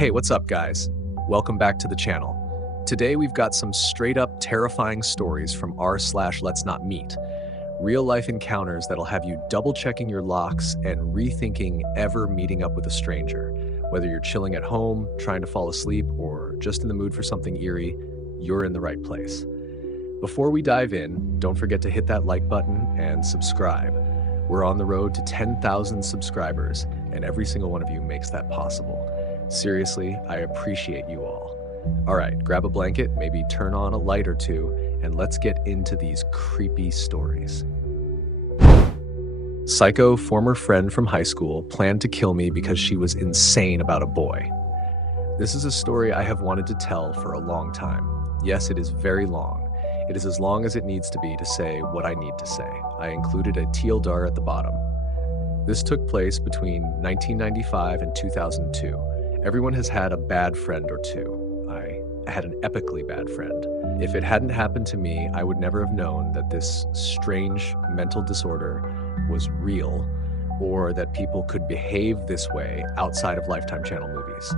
Hey, what's up, guys? Welcome back to the channel. Today we've got some straight up terrifying stories from r/Let'sNotMeet. Real life encounters that'll have you double checking your locks and rethinking ever meeting up with a stranger. Whether you're chilling at home, trying to fall asleep, or just in the mood for something eerie, you're in the right place. Before we dive in, don't forget to hit that like button and subscribe. We're on the road to 10,000 subscribers, and every single one of you makes that possible. Seriously, I appreciate you all. All right, grab a blanket, maybe turn on a light or two, and let's get into these creepy stories. Psycho former friend from high school planned to kill me because she was insane about a boy. This is a story I have wanted to tell for a long time. Yes, it is very long. It is as long as it needs to be to say what I need to say. I included a teal dar at the bottom. This took place between 1995 and 2002. Everyone has had a bad friend or two. I had an epically bad friend. If it hadn't happened to me, I would never have known that this strange mental disorder was real, or that people could behave this way outside of Lifetime Channel movies.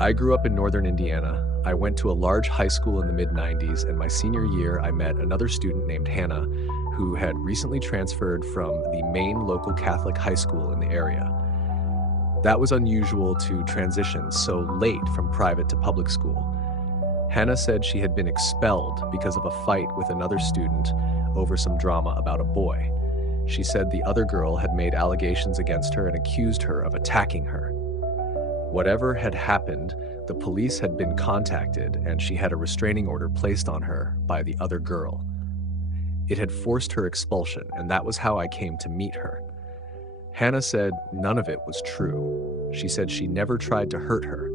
I grew up in northern Indiana. I went to a large high school in the mid-90s, and my senior year I met another student named Hannah who had recently transferred from the main local Catholic high school in the area. That was unusual to transition so late from private to public school. Hannah said she had been expelled because of a fight with another student over some drama about a boy. She said the other girl had made allegations against her and accused her of attacking her. Whatever had happened, the police had been contacted and she had a restraining order placed on her by the other girl. It had forced her expulsion, and that was how I came to meet her. Hannah said none of it was true. She said she never tried to hurt her.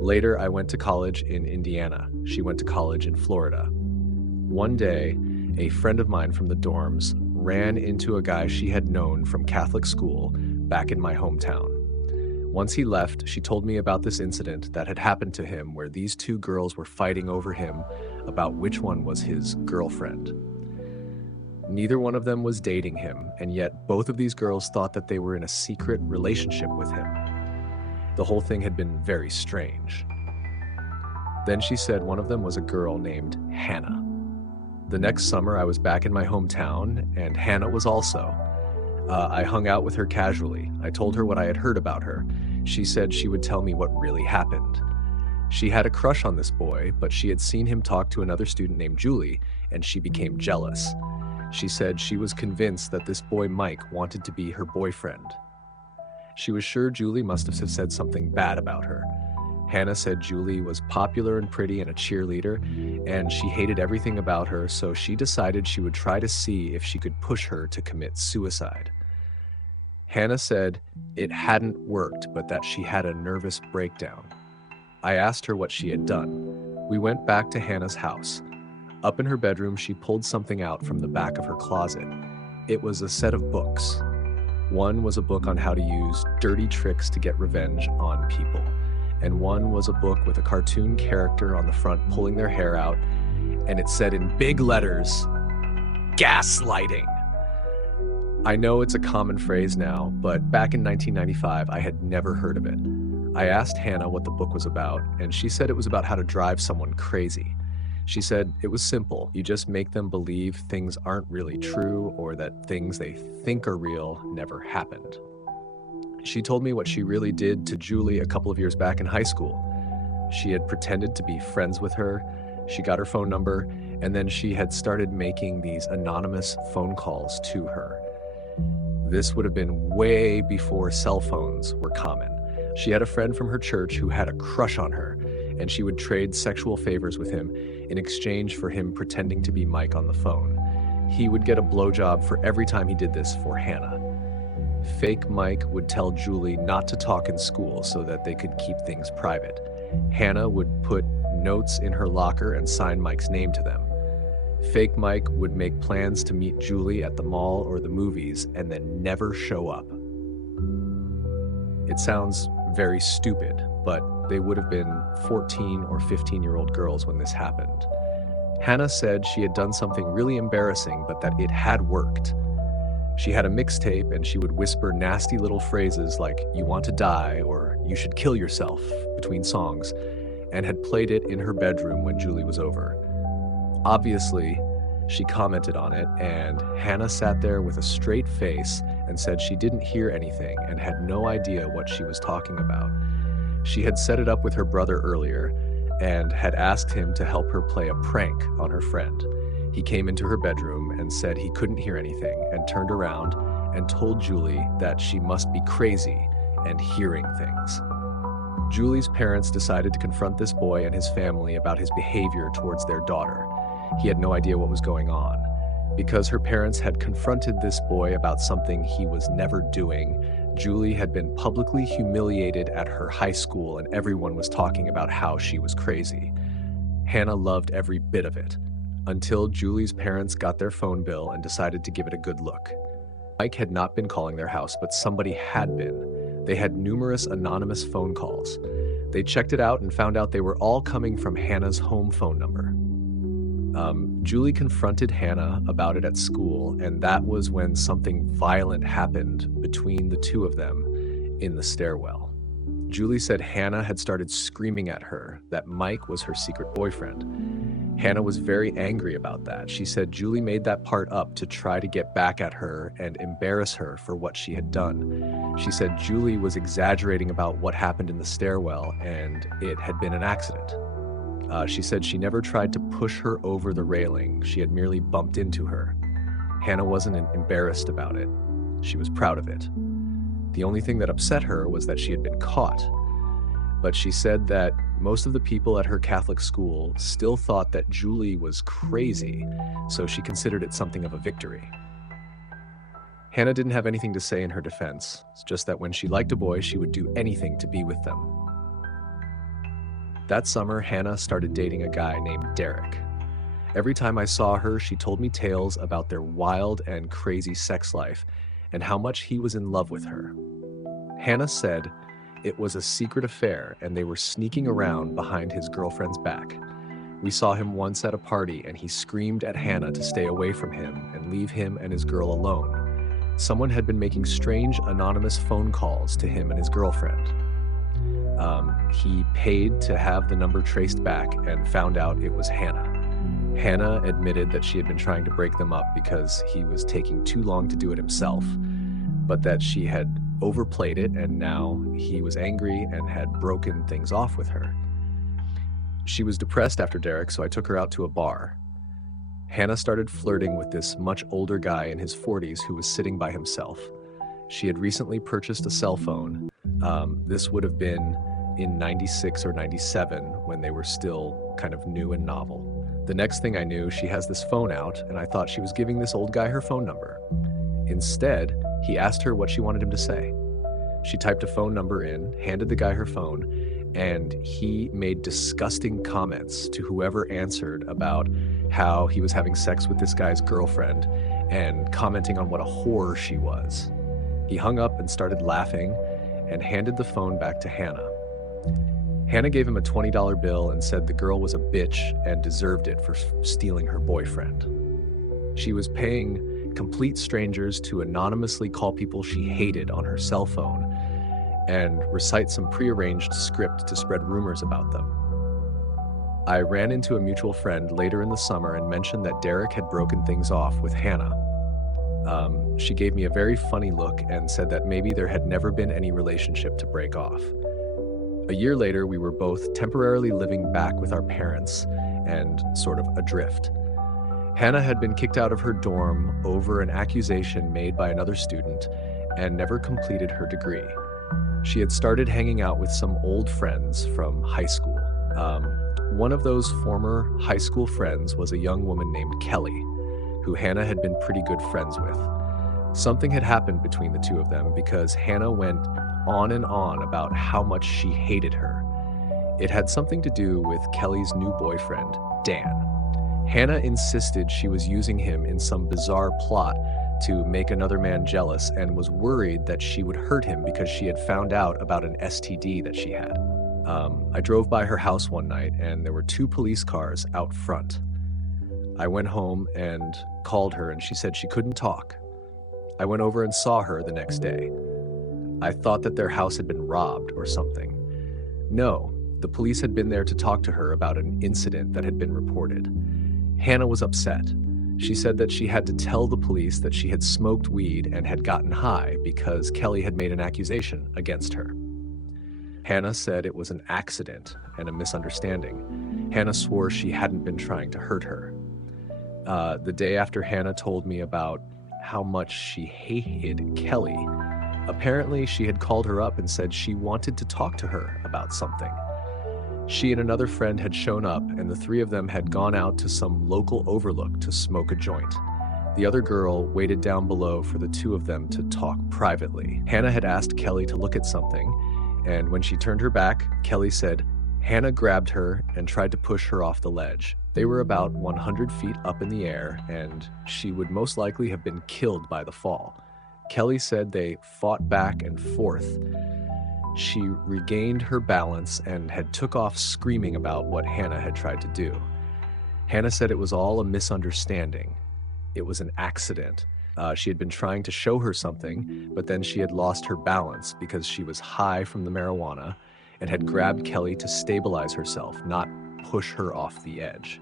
Later, I went to college in Indiana. She went to college in Florida. One day, a friend of mine from the dorms ran into a guy she had known from Catholic school back in my hometown. Once he left, she told me about this incident that had happened to him where these two girls were fighting over him about which one was his girlfriend. Neither one of them was dating him, and yet both of these girls thought that they were in a secret relationship with him. The whole thing had been very strange. Then she said one of them was a girl named Hannah. The next summer I was back in my hometown, and Hannah was also. I hung out with her casually. I told her what I had heard about her. She said she would tell me what really happened. She had a crush on this boy, but she had seen him talk to another student named Julie, and she became jealous. She said she was convinced that this boy Mike wanted to be her boyfriend. She was sure Julie must have said something bad about her. Hannah said Julie was popular and pretty and a cheerleader, and she hated everything about her, so she decided she would try to see if she could push her to commit suicide. Hannah said it hadn't worked, but that she had a nervous breakdown. I asked her what she had done. We went back to Hannah's house. Up in her bedroom, she pulled something out from the back of her closet. It was a set of books. One was a book on how to use dirty tricks to get revenge on people, and one was a book with a cartoon character on the front pulling their hair out, and it said in big letters, "Gaslighting." I know it's a common phrase now, but back in 1995, I had never heard of it. I asked Hannah what the book was about, and she said it was about how to drive someone crazy. She said it was simple. You just make them believe things aren't really true, or that things they think are real never happened. She told me what she really did to Julie a couple of years back in high school. She had pretended to be friends with her. She got her phone number, and then she had started making these anonymous phone calls to her. This would have been way before cell phones were common. She had a friend from her church who had a crush on her, and she would trade sexual favors with him in exchange for him pretending to be Mike on the phone. He would get a blowjob for every time he did this for Hannah. Fake Mike would tell Julie not to talk in school so that they could keep things private. Hannah would put notes in her locker and sign Mike's name to them. Fake Mike would make plans to meet Julie at the mall or the movies and then never show up. It sounds very stupid, but they would have been 14 or 15-year-old girls when this happened. Hannah said she had done something really embarrassing, but that it had worked. She had a mixtape and she would whisper nasty little phrases like, "You want to die," or "You should kill yourself," between songs and had played it in her bedroom when Julie was over. Obviously, she commented on it, and Hannah sat there with a straight face and said she didn't hear anything and had no idea what she was talking about. She had set it up with her brother earlier and had asked him to help her play a prank on her friend. He came into her bedroom and said he couldn't hear anything and turned around and told Julie that she must be crazy and hearing things. Julie's parents decided to confront this boy and his family about his behavior towards their daughter. He had no idea what was going on. Because her parents had confronted this boy about something he was never doing, Julie had been publicly humiliated at her high school, and everyone was talking about how she was crazy. Hannah loved every bit of it, until Julie's parents got their phone bill and decided to give it a good look. Mike had not been calling their house, but somebody had been. They had numerous anonymous phone calls. They checked it out and found out they were all coming from Hannah's home phone number. Julie confronted Hannah about it at school, and that was when something violent happened between the two of them in the stairwell. Julie said Hannah had started screaming at her that Mike was her secret boyfriend. Hannah was very angry about that. She said Julie made that part up to try to get back at her and embarrass her for what she had done. She said Julie was exaggerating about what happened in the stairwell and it had been an accident. She said she never tried to push her over the railing. She had merely bumped into her. Hannah wasn't embarrassed about it. She was proud of it. The only thing that upset her was that she had been caught. But she said that most of the people at her Catholic school still thought that Julie was crazy, so she considered it something of a victory. Hannah didn't have anything to say in her defense. It's just that when she liked a boy, she would do anything to be with them. That summer, Hannah started dating a guy named Derek. Every time I saw her, she told me tales about their wild and crazy sex life and how much he was in love with her. Hannah said it was a secret affair and they were sneaking around behind his girlfriend's back. We saw him once at a party and he screamed at Hannah to stay away from him and leave him and his girl alone. Someone had been making strange anonymous phone calls to him and his girlfriend. He paid to have the number traced back and found out it was Hannah. Hannah admitted that she had been trying to break them up because he was taking too long to do it himself, but that she had overplayed it and now he was angry and had broken things off with her. She was depressed after Derek, so I took her out to a bar. Hannah started flirting with this much older guy in his 40s who was sitting by himself. She had recently purchased a cell phone. This would have been in 96 or 97 when they were still kind of new and novel. The next thing I knew, she has this phone out and I thought she was giving this old guy her phone number. Instead, he asked her what she wanted him to say. She typed a phone number in, handed the guy her phone, and he made disgusting comments to whoever answered about how he was having sex with this guy's girlfriend and commenting on what a whore she was. He hung up and started laughing and handed the phone back to Hannah. Hannah gave him a $20 bill and said the girl was a bitch and deserved it for stealing her boyfriend. She was paying complete strangers to anonymously call people she hated on her cell phone and recite some prearranged script to spread rumors about them. I ran into a mutual friend later in the summer and mentioned that Derek had broken things off with Hannah. She gave me a very funny look and said that maybe there had never been any relationship to break off. A year later, we were both temporarily living back with our parents and sort of adrift. Hannah had been kicked out of her dorm over an accusation made by another student and never completed her degree. She had started hanging out with some old friends from high school. One of those former high school friends was a young woman named Kelly, who Hannah had been pretty good friends with. Something had happened between the two of them because Hannah went on and on about how much she hated her. It had something to do with Kelly's new boyfriend, Dan. Hannah insisted she was using him in some bizarre plot to make another man jealous and was worried that she would hurt him because she had found out about an STD that she had. I drove by her house one night and there were 2 police cars out front. I went home and called her and she said she couldn't talk. I went over and saw her the next day. I thought that their house had been robbed or something. No, The police had been there to talk to her about an incident that had been reported. Hannah was upset. She said that she had to tell the police that she had smoked weed and had gotten high because Kelly had made an accusation against her. Hannah said it was an accident and a misunderstanding. Hannah swore she hadn't been trying to hurt her. The day after Hannah told me about how much she hated Kelly, apparently she had called her up and said she wanted to talk to her about something. She and another friend had shown up, and the three of them had gone out to some local overlook to smoke a joint. The other girl waited down below for the two of them to talk privately. Hannah had asked Kelly to look at something, and when she turned her back, Kelly said Hannah grabbed her and tried to push her off the ledge. They were about 100 feet up in the air, and she would most likely have been killed by the fall. Kelly said they fought back and forth. She regained her balance and had took off screaming about what Hannah had tried to do. Hannah said it was all a misunderstanding. It was an accident. She had been trying to show her something, but then she had lost her balance because she was high from the marijuana and had grabbed Kelly to stabilize herself, not push her off the edge.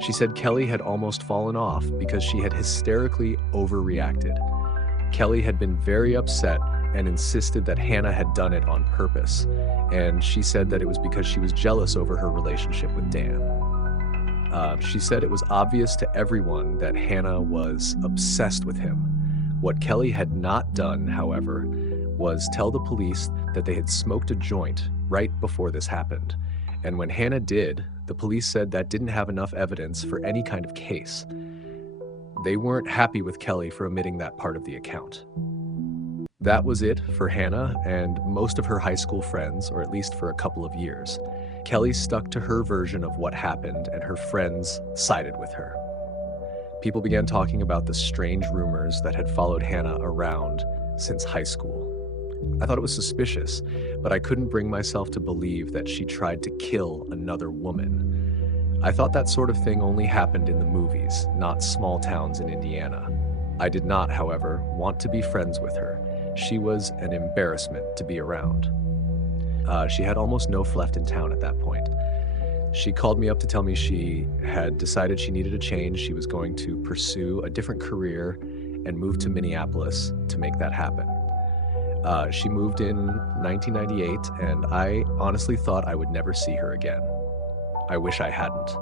She said Kelly had almost fallen off because she had hysterically overreacted. Kelly had been very upset and insisted that Hannah had done it on purpose, and she said that it was because she was jealous over her relationship with Dan. She said it was obvious to everyone that Hannah was obsessed with him. What Kelly had not done, however, was tell the police that they had smoked a joint right before this happened. And when Hannah did, the police said that didn't have enough evidence for any kind of case. They weren't happy with Kelly for omitting that part of the account. That was it for Hannah and most of her high school friends, or at least for a couple of years. Kelly stuck to her version of what happened, and her friends sided with her. People began talking about the strange rumors that had followed Hannah around since high school. I thought it was suspicious, but I couldn't bring myself to believe that she tried to kill another woman. I thought that sort of thing only happened in the movies, not small towns in Indiana. I did not, however, want to be friends with her. She was an embarrassment to be around. She had almost no left in town at that point. She called me up to tell me she had decided she needed a change. She was going to pursue a different career and move to Minneapolis to make that happen. She moved in 1998, and I honestly thought I would never see her again. I wish I hadn't.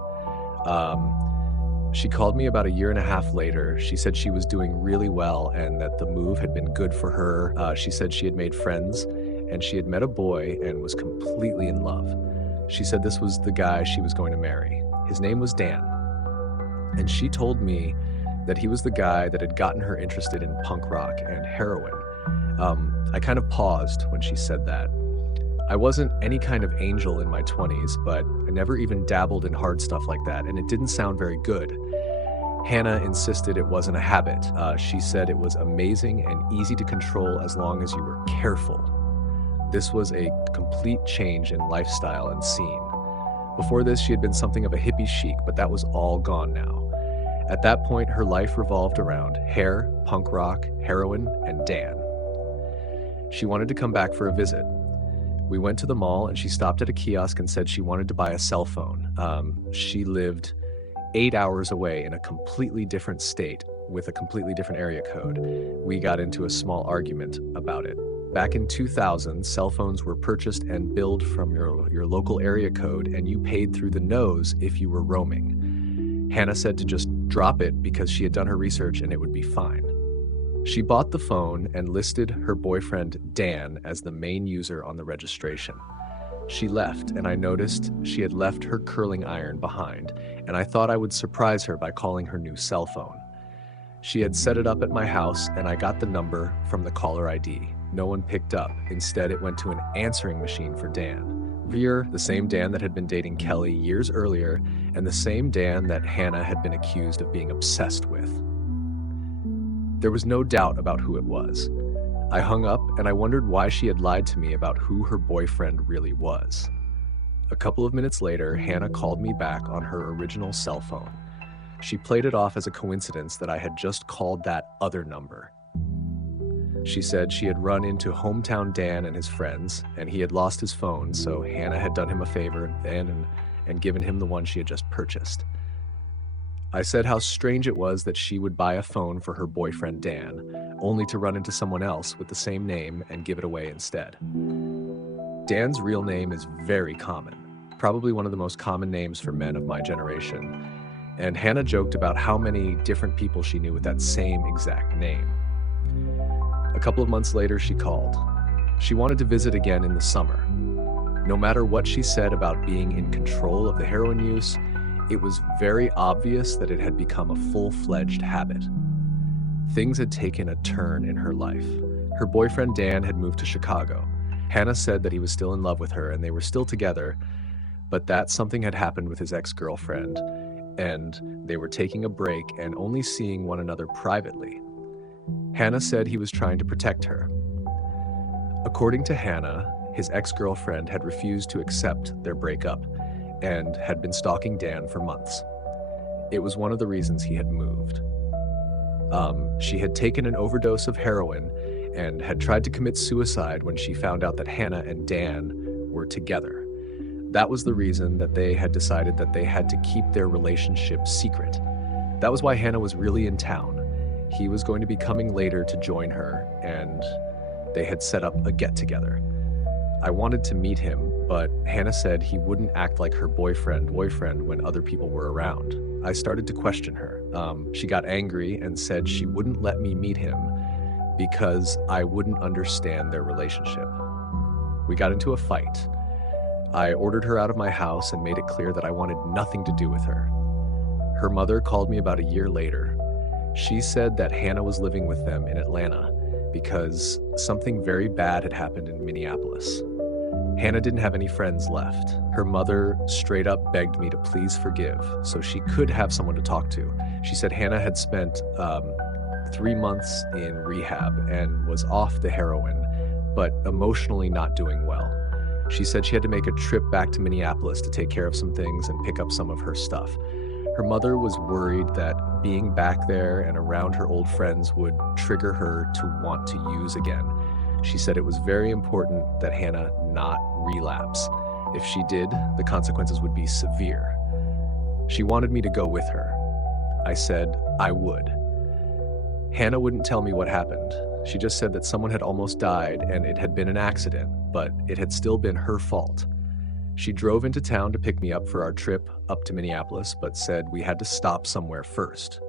She called me about a year and a half later. She said she was doing really well and that the move had been good for her. She said she had made friends and she had met a boy and was completely in love. She said this was the guy she was going to marry. His name was Dan. And she told me that he was the guy that had gotten her interested in punk rock and heroin. I kind of paused when she said that. I wasn't any kind of angel in my 20s, but I never even dabbled in hard stuff like that, and it didn't sound very good. Hannah insisted it wasn't a habit. She said it was amazing and easy to control as long as you were careful. This was a complete change in lifestyle and scene. Before this, she had been something of a hippie chic, but that was all gone now. At that point, her life revolved around hair, punk rock, heroin, and Dan. She wanted to come back for a visit. We went to the mall and she stopped at a kiosk and said she wanted to buy a cell phone. She lived 8 hours away in a completely different state with a completely different area code. We got into a small argument about it. Back in 2000, cell phones were purchased and billed from your local area code, and you paid through the nose if you were roaming. Hannah said to just drop it because she had done her research and it would be fine. She bought the phone and listed her boyfriend Dan as the main user on the registration. She left, and I noticed she had left her curling iron behind, and I thought I would surprise her by calling her new cell phone. She had set it up at my house, and I got the number from the caller ID. No one picked up. Instead, it went to an answering machine for Dan. Veer, the same Dan that had been dating Kelly years earlier, and the same Dan that Hannah had been accused of being obsessed with. There was no doubt about who it was. I hung up and I wondered why she had lied to me about who her boyfriend really was. A couple of minutes later, Hannah called me back on her original cell phone. She played it off as a coincidence that I had just called that other number. She said she had run into hometown Dan and his friends, and he had lost his phone, so Hannah had done him a favor and given him the one she had just purchased. I said how strange it was that she would buy a phone for her boyfriend Dan, only to run into someone else with the same name and give it away instead. Dan's real name is very common, probably one of the most common names for men of my generation, and Hannah joked about how many different people she knew with that same exact name. A couple of months later, she called. She wanted to visit again in the summer. No matter what she said about being in control of the heroin use, it was very obvious that it had become a full-fledged habit. Things had taken a turn in her life. Her boyfriend Dan had moved to Chicago. Hannah said that he was still in love with her and they were still together, but that something had happened with his ex-girlfriend, and they were taking a break and only seeing one another privately. Hannah said he was trying to protect her. According to Hannah, his ex-girlfriend had refused to accept their breakup and had been stalking Dan for months. It was one of the reasons he had moved. She had taken an overdose of heroin and had tried to commit suicide when she found out that Hannah and Dan were together. That was the reason that they had decided that they had to keep their relationship secret. That was why Hannah was really in town. He was going to be coming later to join her, and they had set up a get-together. I wanted to meet him, but Hannah said he wouldn't act like her boyfriend when other people were around. I started to question her. She got angry and said she wouldn't let me meet him because I wouldn't understand their relationship. We got into a fight. I ordered her out of my house and made it clear that I wanted nothing to do with her. Her mother called me about a year later. She said that Hannah was living with them in Atlanta because something very bad had happened in Minneapolis. Hannah didn't have any friends left. Her mother straight up begged me to please forgive so she could have someone to talk to. She said Hannah had spent 3 months in rehab and was off the heroin, but emotionally not doing well. She said she had to make a trip back to Minneapolis to take care of some things and pick up some of her stuff. Her mother was worried that being back there and around her old friends would trigger her to want to use again. She said it was very important that Hannah not relapse. If she did, the consequences would be severe. She wanted me to go with her. I said I would. Hannah wouldn't tell me what happened. She just said that someone had almost died and it had been an accident, but it had still been her fault. She drove into town to pick me up for our trip up to Minneapolis, but said we had to stop somewhere first.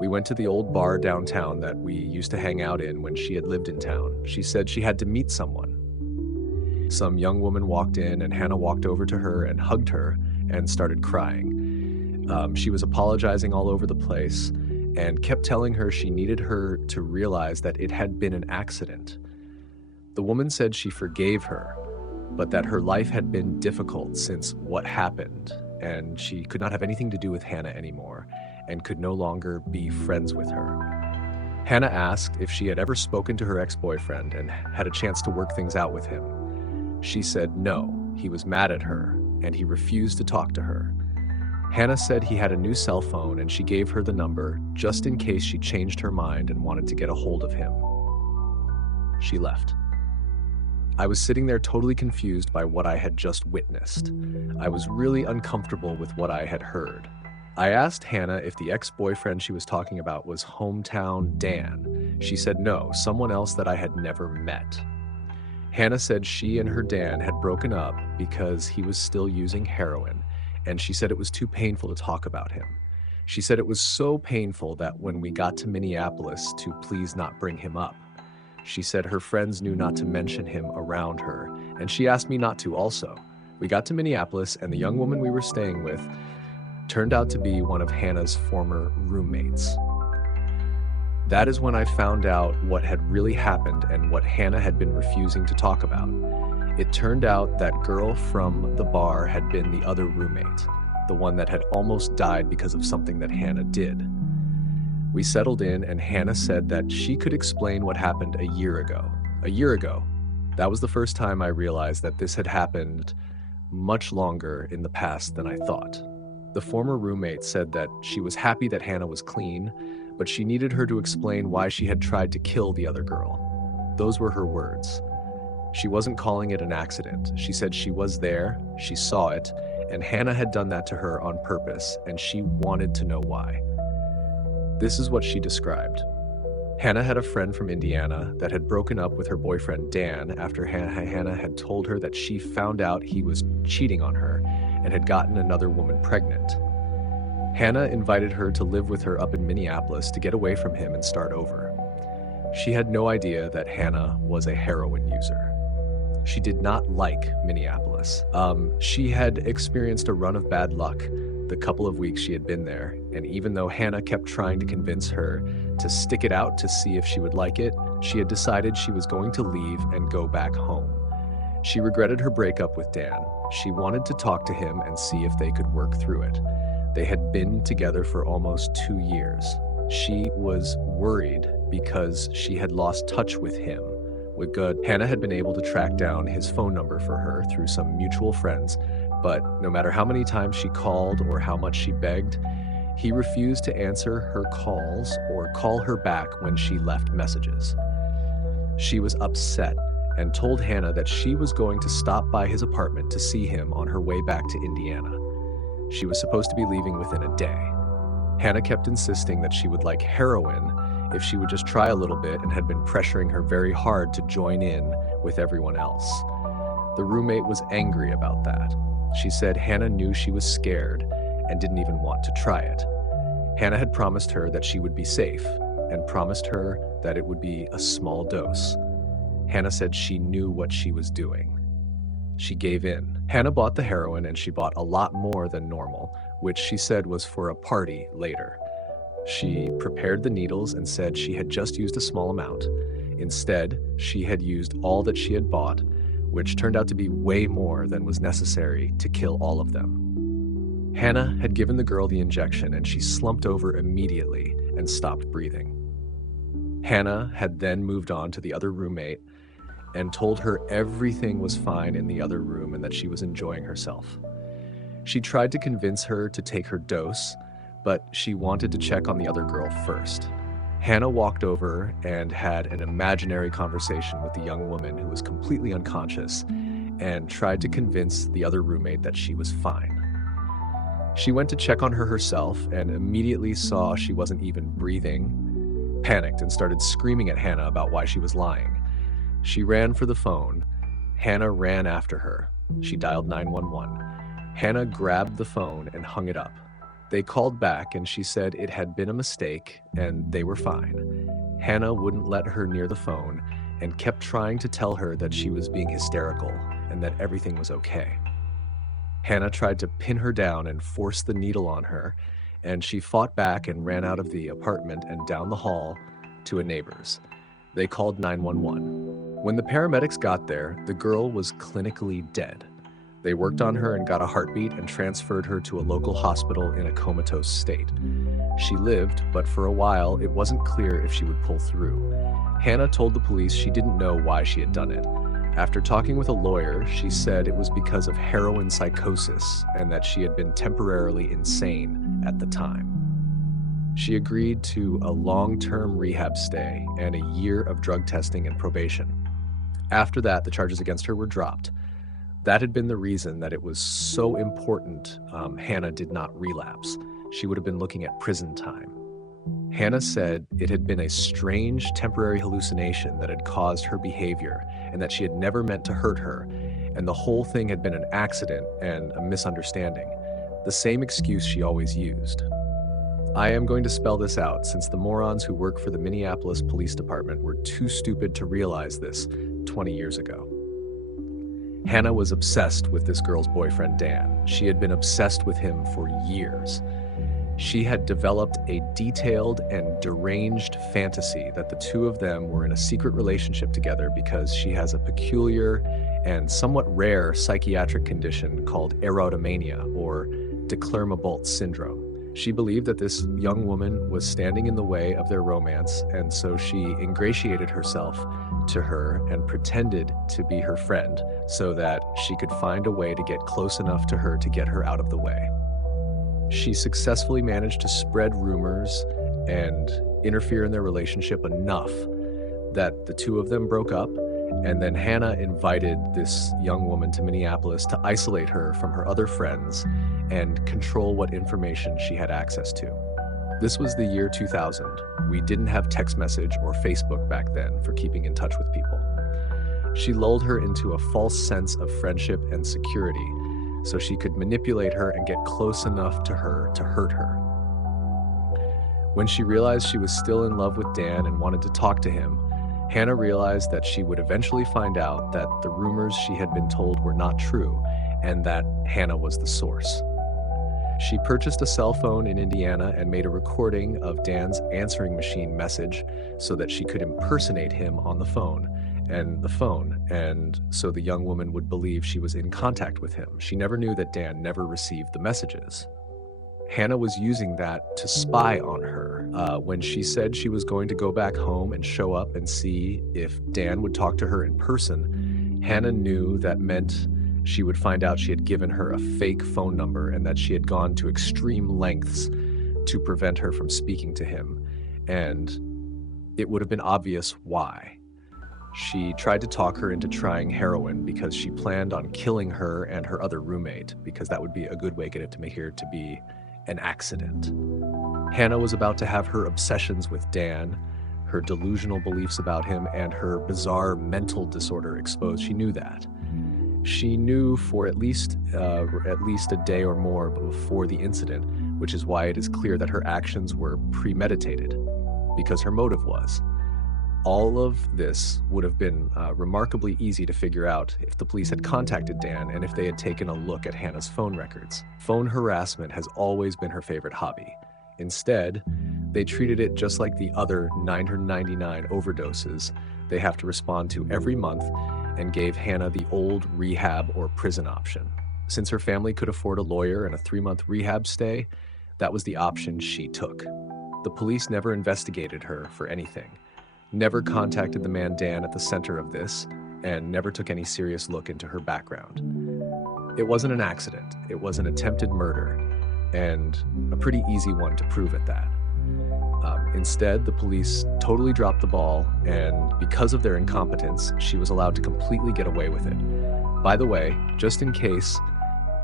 We went to the old bar downtown that we used to hang out in when she had lived in town. She said she had to meet someone. Some young woman walked in and Hannah walked over to her and hugged her and started crying. She was apologizing all over the place and kept telling her she needed her to realize that it had been an accident. The woman said she forgave her, but that her life had been difficult since what happened, and she could not have anything to do with Hannah anymore and could no longer be friends with her. Hannah asked if she had ever spoken to her ex-boyfriend and had a chance to work things out with him. She said no, he was mad at her and he refused to talk to her. Hannah said he had a new cell phone and she gave her the number just in case she changed her mind and wanted to get a hold of him. She left. I was sitting there totally confused by what I had just witnessed. I was really uncomfortable with what I had heard. I asked Hannah if the ex-boyfriend she was talking about was hometown Dan. She said no, someone else that I had never met. Hannah said she and her Dan had broken up because he was still using heroin, and she said it was too painful to talk about him. She said it was so painful that when we got to Minneapolis to please not bring him up. She said her friends knew not to mention him around her, and she asked me not to also. We got to Minneapolis, and the young woman we were staying with turned out to be one of Hannah's former roommates. That is when I found out what had really happened and what Hannah had been refusing to talk about. It turned out that girl from the bar had been the other roommate, the one that had almost died because of something that Hannah did. We settled in and Hannah said that she could explain what happened a year ago. A year ago. That was the first time I realized that this had happened much longer in the past than I thought. The former roommate said that she was happy that Hannah was clean, but she needed her to explain why she had tried to kill the other girl. Those were her words. She wasn't calling it an accident. She said she was there, she saw it, and Hannah had done that to her on purpose, and she wanted to know why. This is what she described. Hannah had a friend from Indiana that had broken up with her boyfriend Dan after Hannah had told her that she found out he was cheating on her and had gotten another woman pregnant. Hannah invited her to live with her up in Minneapolis to get away from him and start over. She had no idea that Hannah was a heroin user. She did not like Minneapolis. She had experienced a run of bad luck the couple of weeks she had been there, and even though Hannah kept trying to convince her to stick it out to see if she would like it, she had decided she was going to leave and go back home. She regretted her breakup with Dan. She wanted to talk to him and see if they could work through it. They had been together for almost 2 years. She was worried because she had lost touch with him. Hannah had been able to track down his phone number for her through some mutual friends, but no matter how many times she called or how much she begged, he refused to answer her calls or call her back when she left messages. She was upset and told Hannah that she was going to stop by his apartment to see him on her way back to Indiana. She was supposed to be leaving within a day. Hannah kept insisting that she would like heroin if she would just try a little bit and had been pressuring her very hard to join in with everyone else. The roommate was angry about that. She said Hannah knew she was scared and didn't even want to try it. Hannah had promised her that she would be safe and promised her that it would be a small dose. Hannah said she knew what she was doing. She gave in. Hannah bought the heroin, and she bought a lot more than normal, which she said was for a party later. She prepared the needles and said she had just used a small amount. Instead, she had used all that she had bought, which turned out to be way more than was necessary to kill all of them. Hannah had given the girl the injection, and she slumped over immediately and stopped breathing. Hannah had then moved on to the other roommate and told her everything was fine in the other room and that she was enjoying herself. She tried to convince her to take her dose, but she wanted to check on the other girl first. Hannah walked over and had an imaginary conversation with the young woman who was completely unconscious and tried to convince the other roommate that she was fine. She went to check on her herself and immediately saw she wasn't even breathing, panicked, and started screaming at Hannah about why she was lying. She ran for the phone. Hannah ran after her. She dialed 911. Hannah grabbed the phone and hung it up. They called back and she said it had been a mistake and they were fine. Hannah wouldn't let her near the phone and kept trying to tell her that she was being hysterical and that everything was okay. Hannah tried to pin her down and force the needle on her, and she fought back and ran out of the apartment and down the hall to a neighbor's. They called 911. When the paramedics got there, the girl was clinically dead. They worked on her and got a heartbeat and transferred her to a local hospital in a comatose state. She lived, but for a while, it wasn't clear if she would pull through. Hannah told the police she didn't know why she had done it. After talking with a lawyer, she said it was because of heroin psychosis and that she had been temporarily insane at the time. She agreed to a long-term rehab stay and a year of drug testing and probation. After that, the charges against her were dropped. That had been the reason that it was so important Hannah did not relapse. She would have been looking at prison time. Hannah said it had been a strange temporary hallucination that had caused her behavior and that she had never meant to hurt her, and the whole thing had been an accident and a misunderstanding, the same excuse she always used. I am going to spell this out since the morons who work for the Minneapolis Police Department were too stupid to realize this 20 years ago. Hannah was obsessed with this girl's boyfriend, Dan. She had been obsessed with him for years. She had developed a detailed and deranged fantasy that the two of them were in a secret relationship together because she has a peculiar and somewhat rare psychiatric condition called erotomania, or de Clermont-Bonne syndrome. She believed that this young woman was standing in the way of their romance, and so she ingratiated herself to her and pretended to be her friend so that she could find a way to get close enough to her to get her out of the way. She successfully managed to spread rumors and interfere in their relationship enough that the two of them broke up, and then Hannah invited this young woman to Minneapolis to isolate her from her other friends and control what information she had access to. This was the year 2000. We didn't have text message or Facebook back then for keeping in touch with people. She lulled her into a false sense of friendship and security so she could manipulate her and get close enough to her to hurt her. When she realized she was still in love with Dan and wanted to talk to him, Hannah realized that she would eventually find out that the rumors she had been told were not true and that Hannah was the source. She purchased a cell phone in Indiana and made a recording of Dan's answering machine message so that she could impersonate him on the phone, and so the young woman would believe she was in contact with him. She never knew that Dan never received the messages. Hannah was using that to spy on her. When she said she was going to go back home and show up and see if Dan would talk to her in person, Hannah knew that meant she would find out she had given her a fake phone number and that she had gone to extreme lengths to prevent her from speaking to him. And it would have been obvious why. She tried to talk her into trying heroin because she planned on killing her and her other roommate, because that would be a good way to make her to be an accident. Hannah was about to have her obsessions with Dan, her delusional beliefs about him, and her bizarre mental disorder exposed. She knew that. She knew for at least a day or more before the incident, which is why it is clear that her actions were premeditated, because her motive was. All of this would have been remarkably easy to figure out if the police had contacted Dan and if they had taken a look at Hannah's phone records. Phone harassment has always been her favorite hobby. Instead, they treated it just like the other 999 overdoses they have to respond to every month and gave Hannah the old rehab or prison option. Since her family could afford a lawyer and a 3-month rehab stay, that was the option she took. The police never investigated her for anything, never contacted the man Dan at the center of this, and never took any serious look into her background. It wasn't an accident, it was an attempted murder, and a pretty easy one to prove at that. Instead, the police totally dropped the ball, and because of their incompetence, she was allowed to completely get away with it. By the way, just in case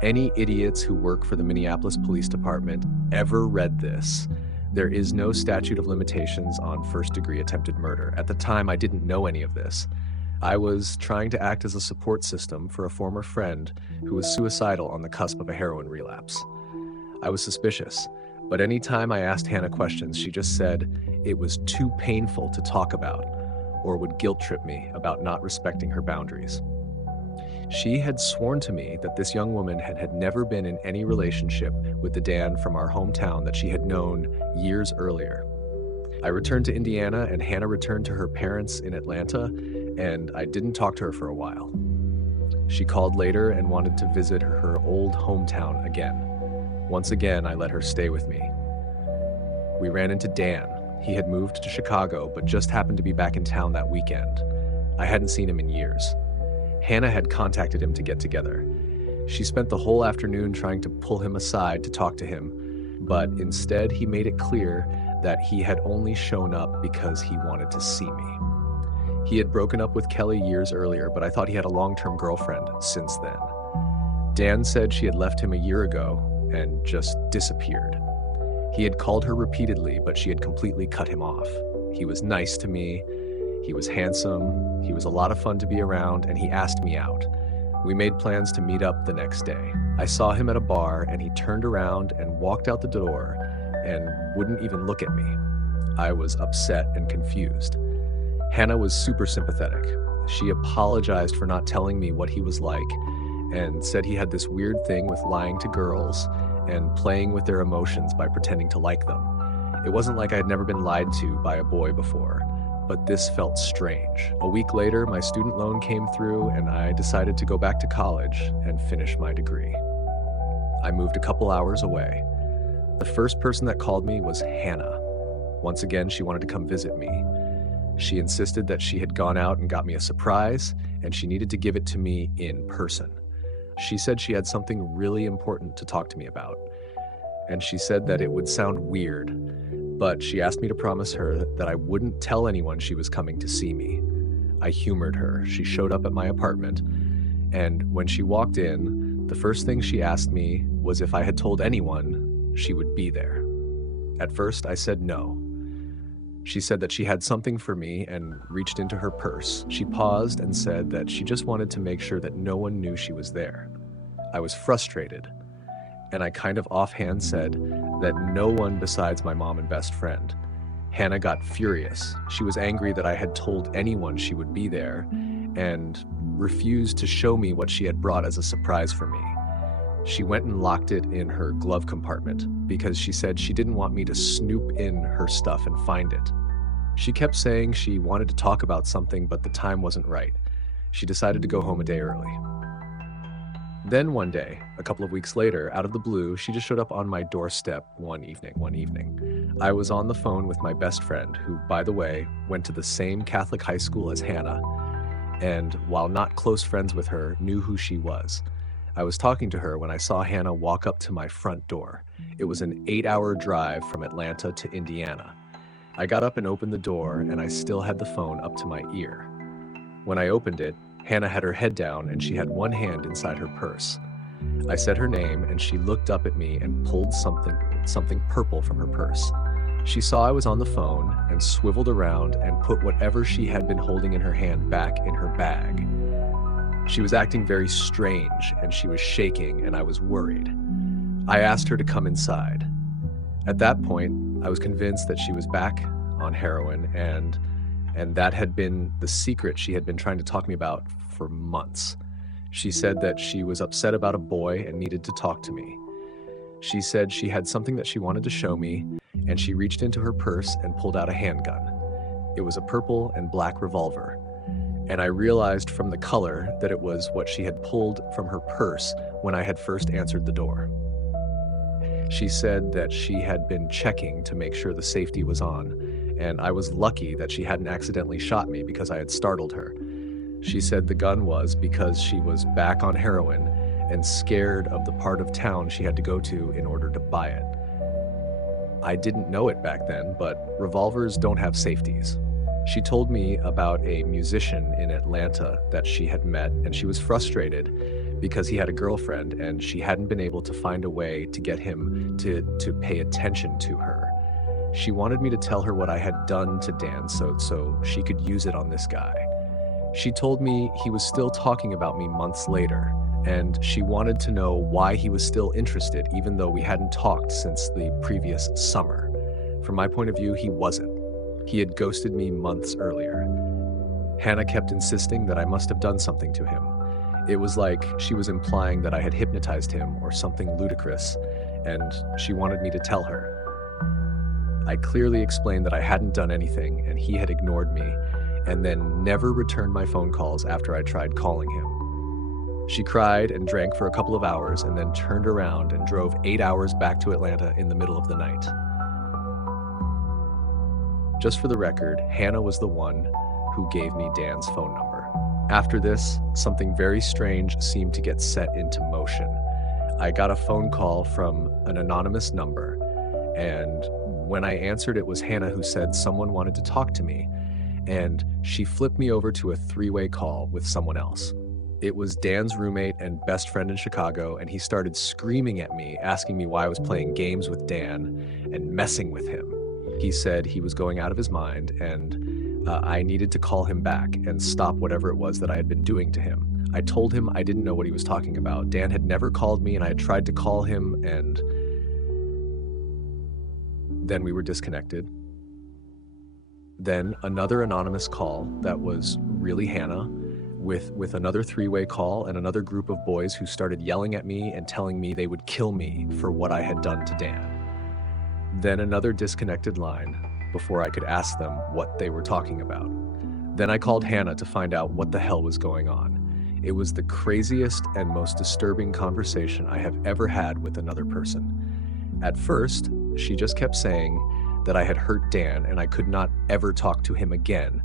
any idiots who work for the Minneapolis Police Department ever read this, there is no statute of limitations on first-degree attempted murder. At the time, I didn't know any of this. I was trying to act as a support system for a former friend who was suicidal on the cusp of a heroin relapse. I was suspicious, but anytime I asked Hannah questions, she just said it was too painful to talk about, or would guilt-trip me about not respecting her boundaries. She had sworn to me that this young woman had never been in any relationship with the Dan from our hometown that she had known years earlier. I returned to Indiana, and Hannah returned to her parents in Atlanta, and I didn't talk to her for a while. She called later and wanted to visit her old hometown again. Once again, I let her stay with me. We ran into Dan. He had moved to Chicago, but just happened to be back in town that weekend. I hadn't seen him in years. Hannah had contacted him to get together. She spent the whole afternoon trying to pull him aside to talk to him, but instead he made it clear that he had only shown up because he wanted to see me. He had broken up with Kelly years earlier, but I thought he had a long-term girlfriend since then. Dan said she had left him a year ago and just disappeared. He had called her repeatedly, but she had completely cut him off. He was nice to me. He was handsome, he was a lot of fun to be around, and he asked me out. We made plans to meet up the next day. I saw him at a bar, and he turned around and walked out the door and wouldn't even look at me. I was upset and confused. Hannah was super sympathetic. She apologized for not telling me what he was like and said he had this weird thing with lying to girls and playing with their emotions by pretending to like them. It wasn't like I had never been lied to by a boy before, but this felt strange. A week later, my student loan came through and I decided to go back to college and finish my degree. I moved a couple hours away. The first person that called me was Hannah. Once again, she wanted to come visit me. She insisted that she had gone out and got me a surprise, and she needed to give it to me in person. She said she had something really important to talk to me about, and she said that it would sound weird, but she asked me to promise her that I wouldn't tell anyone she was coming to see me. I humored her. She showed up at my apartment, and when she walked in, the first thing she asked me was if I had told anyone she would be there. At first, I said no. She said that she had something for me and reached into her purse. She paused and said that she just wanted to make sure that no one knew she was there. I was frustrated, and I kind of offhand said that no one besides my mom and best friend. Hannah got furious. She was angry that I had told anyone she would be there and refused to show me what she had brought as a surprise for me. She went and locked it in her glove compartment because she said she didn't want me to snoop in her stuff and find it. She kept saying she wanted to talk about something, but the time wasn't right. She decided to go home a day early. Then one day, a couple of weeks later, out of the blue, she just showed up on my doorstep one evening. I was on the phone with my best friend, who, by the way, went to the same Catholic high school as Hannah, and while not close friends with her, knew who she was. I was talking to her when I saw Hannah walk up to my front door. It was an 8-hour drive from Atlanta to Indiana. I got up and opened the door, and I still had the phone up to my ear. When I opened it, Hannah had her head down and she had one hand inside her purse. I said her name and she looked up at me and pulled something purple from her purse. She saw I was on the phone and swiveled around and put whatever she had been holding in her hand back in her bag. She was acting very strange and she was shaking, and I was worried. I asked her to come inside. At that point, I was convinced that she was back on heroin, and that had been the secret she had been trying to talk to me about for months. She said that she was upset about a boy and needed to talk to me. She said she had something that she wanted to show me, and she reached into her purse and pulled out a handgun. It was a purple and black revolver, and I realized from the color that it was what she had pulled from her purse when I had first answered the door. She said that she had been checking to make sure the safety was on, and I was lucky that she hadn't accidentally shot me because I had startled her. She said the gun was because she was back on heroin and scared of the part of town she had to go to in order to buy it. I didn't know it back then, but revolvers don't have safeties. She told me about a musician in Atlanta that she had met, and she was frustrated because he had a girlfriend and she hadn't been able to find a way to get him to pay attention to her. She wanted me to tell her what I had done to Dan so she could use it on this guy. She told me he was still talking about me months later, and she wanted to know why he was still interested even though we hadn't talked since the previous summer. From my point of view, he wasn't. He had ghosted me months earlier. Hannah kept insisting that I must have done something to him. It was like she was implying that I had hypnotized him or something ludicrous, and she wanted me to tell her. I clearly explained that I hadn't done anything and he had ignored me, and then never returned my phone calls after I tried calling him. She cried and drank for a couple of hours and then turned around and drove 8 hours back to Atlanta in the middle of the night. Just for the record, Hannah was the one who gave me Dan's phone number. After this, something very strange seemed to get set into motion. I got a phone call from an anonymous number, and when I answered, it was Hannah who said someone wanted to talk to me, and she flipped me over to a 3-way call with someone else. It was Dan's roommate and best friend in Chicago, and he started screaming at me, asking me why I was playing games with Dan and messing with him. He said he was going out of his mind, and I needed to call him back and stop whatever it was that I had been doing to him. I told him I didn't know what he was talking about. Dan had never called me, and I had tried to call him, and then we were disconnected. Then another anonymous call that was really Hannah, with another 3-way call and another group of boys who started yelling at me and telling me they would kill me for what I had done to Dan. Then another disconnected line before I could ask them what they were talking about. Then I called Hannah to find out what the hell was going on. It was the craziest and most disturbing conversation I have ever had with another person. At first, she just kept saying that I had hurt Dan and I could not ever talk to him again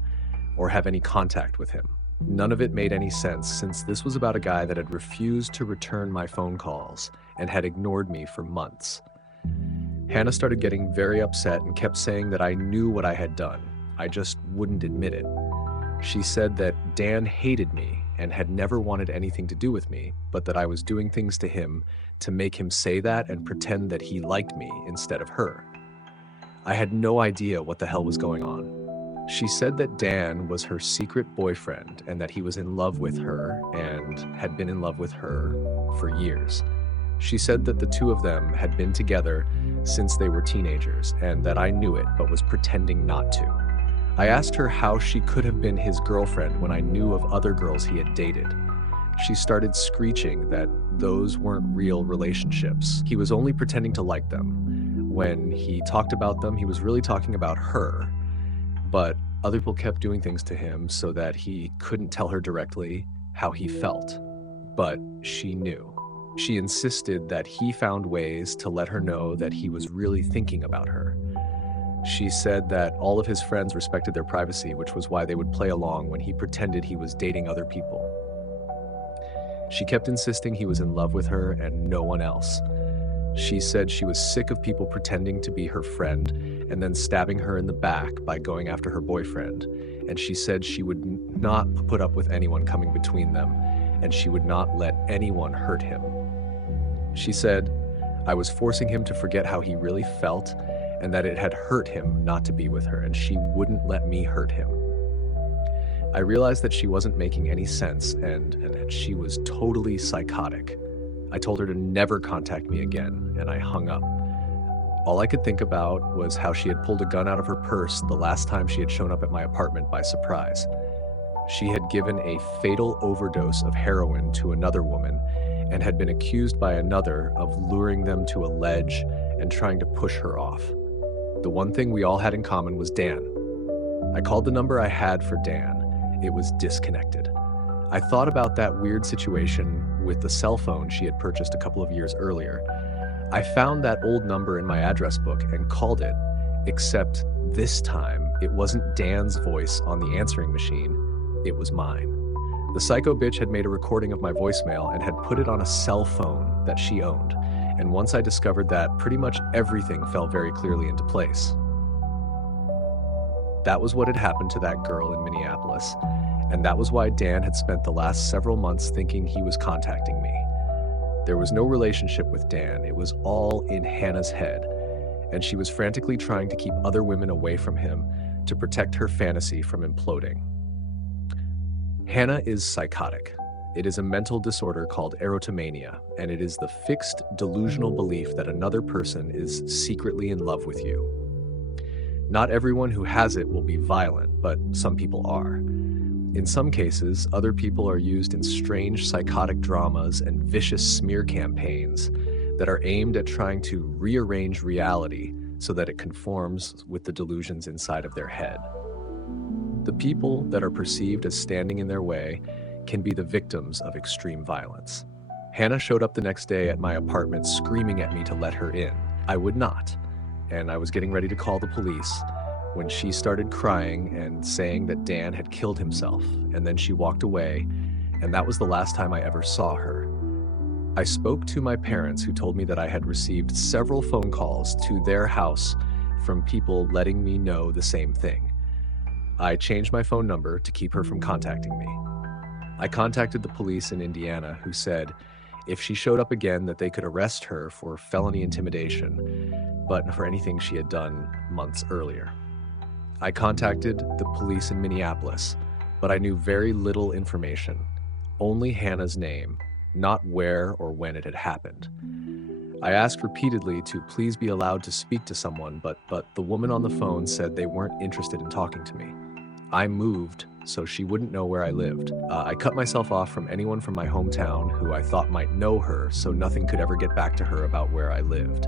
or have any contact with him. None of it made any sense, since this was about a guy that had refused to return my phone calls and had ignored me for months. Hannah started getting very upset and kept saying that I knew what I had done. I just wouldn't admit it. She said that Dan hated me and had never wanted anything to do with me, but that I was doing things to him to make him say that and pretend that he liked me instead of her. I had no idea what the hell was going on. She said that Dan was her secret boyfriend and that he was in love with her and had been in love with her for years. She said that the two of them had been together since they were teenagers and that I knew it but was pretending not to. I asked her how she could have been his girlfriend when I knew of other girls he had dated. She started screeching that those weren't real relationships. He was only pretending to like them. When he talked about them, he was really talking about her. But other people kept doing things to him so that he couldn't tell her directly how he felt. But she knew. She insisted that he found ways to let her know that he was really thinking about her. She said that all of his friends respected their privacy, which was why they would play along when he pretended he was dating other people. She kept insisting he was in love with her and no one else. She said she was sick of people pretending to be her friend and then stabbing her in the back by going after her boyfriend. And she said she would not put up with anyone coming between them, and she would not let anyone hurt him. She said I was forcing him to forget how he really felt and that it had hurt him not to be with her, and she wouldn't let me hurt him. I realized that she wasn't making any sense and that she was totally psychotic. I told her to never contact me again, and I hung up. All I could think about was how she had pulled a gun out of her purse the last time she had shown up at my apartment by surprise. She had given a fatal overdose of heroin to another woman and had been accused by another of luring them to a ledge and trying to push her off. The one thing we all had in common was Dan. I called the number I had for Dan. It was disconnected. I thought about that weird situation with the cell phone she had purchased a couple of years earlier. I found that old number in my address book and called it, except this time it wasn't Dan's voice on the answering machine, it was mine. The psycho bitch had made a recording of my voicemail and had put it on a cell phone that she owned. And once I discovered that, pretty much everything fell very clearly into place. That was what had happened to that girl in Minneapolis, and that was why Dan had spent the last several months thinking he was contacting me. There was no relationship with Dan, it was all in Hannah's head, and she was frantically trying to keep other women away from him to protect her fantasy from imploding. Hannah is psychotic. It is a mental disorder called erotomania, and it is the fixed, delusional belief that another person is secretly in love with you. Not everyone who has it will be violent, but some people are. In some cases, other people are used in strange psychotic dramas and vicious smear campaigns that are aimed at trying to rearrange reality so that it conforms with the delusions inside of their head. The people that are perceived as standing in their way can be the victims of extreme violence. Hannah showed up the next day at my apartment screaming at me to let her in. I would not, and I was getting ready to call the police when she started crying and saying that Dan had killed himself, and then she walked away, and that was the last time I ever saw her. I spoke to my parents, who told me that I had received several phone calls to their house from people letting me know the same thing. I changed my phone number to keep her from contacting me. I contacted the police in Indiana, who said if she showed up again that they could arrest her for felony intimidation, but for anything she had done months earlier. I contacted the police in Minneapolis, but I knew very little information, only Hannah's name, not where or when it had happened. I asked repeatedly to please be allowed to speak to someone, but the woman on the phone said they weren't interested in talking to me. I moved so she wouldn't know where I lived. I cut myself off from anyone from my hometown who I thought might know her, so nothing could ever get back to her about where I lived.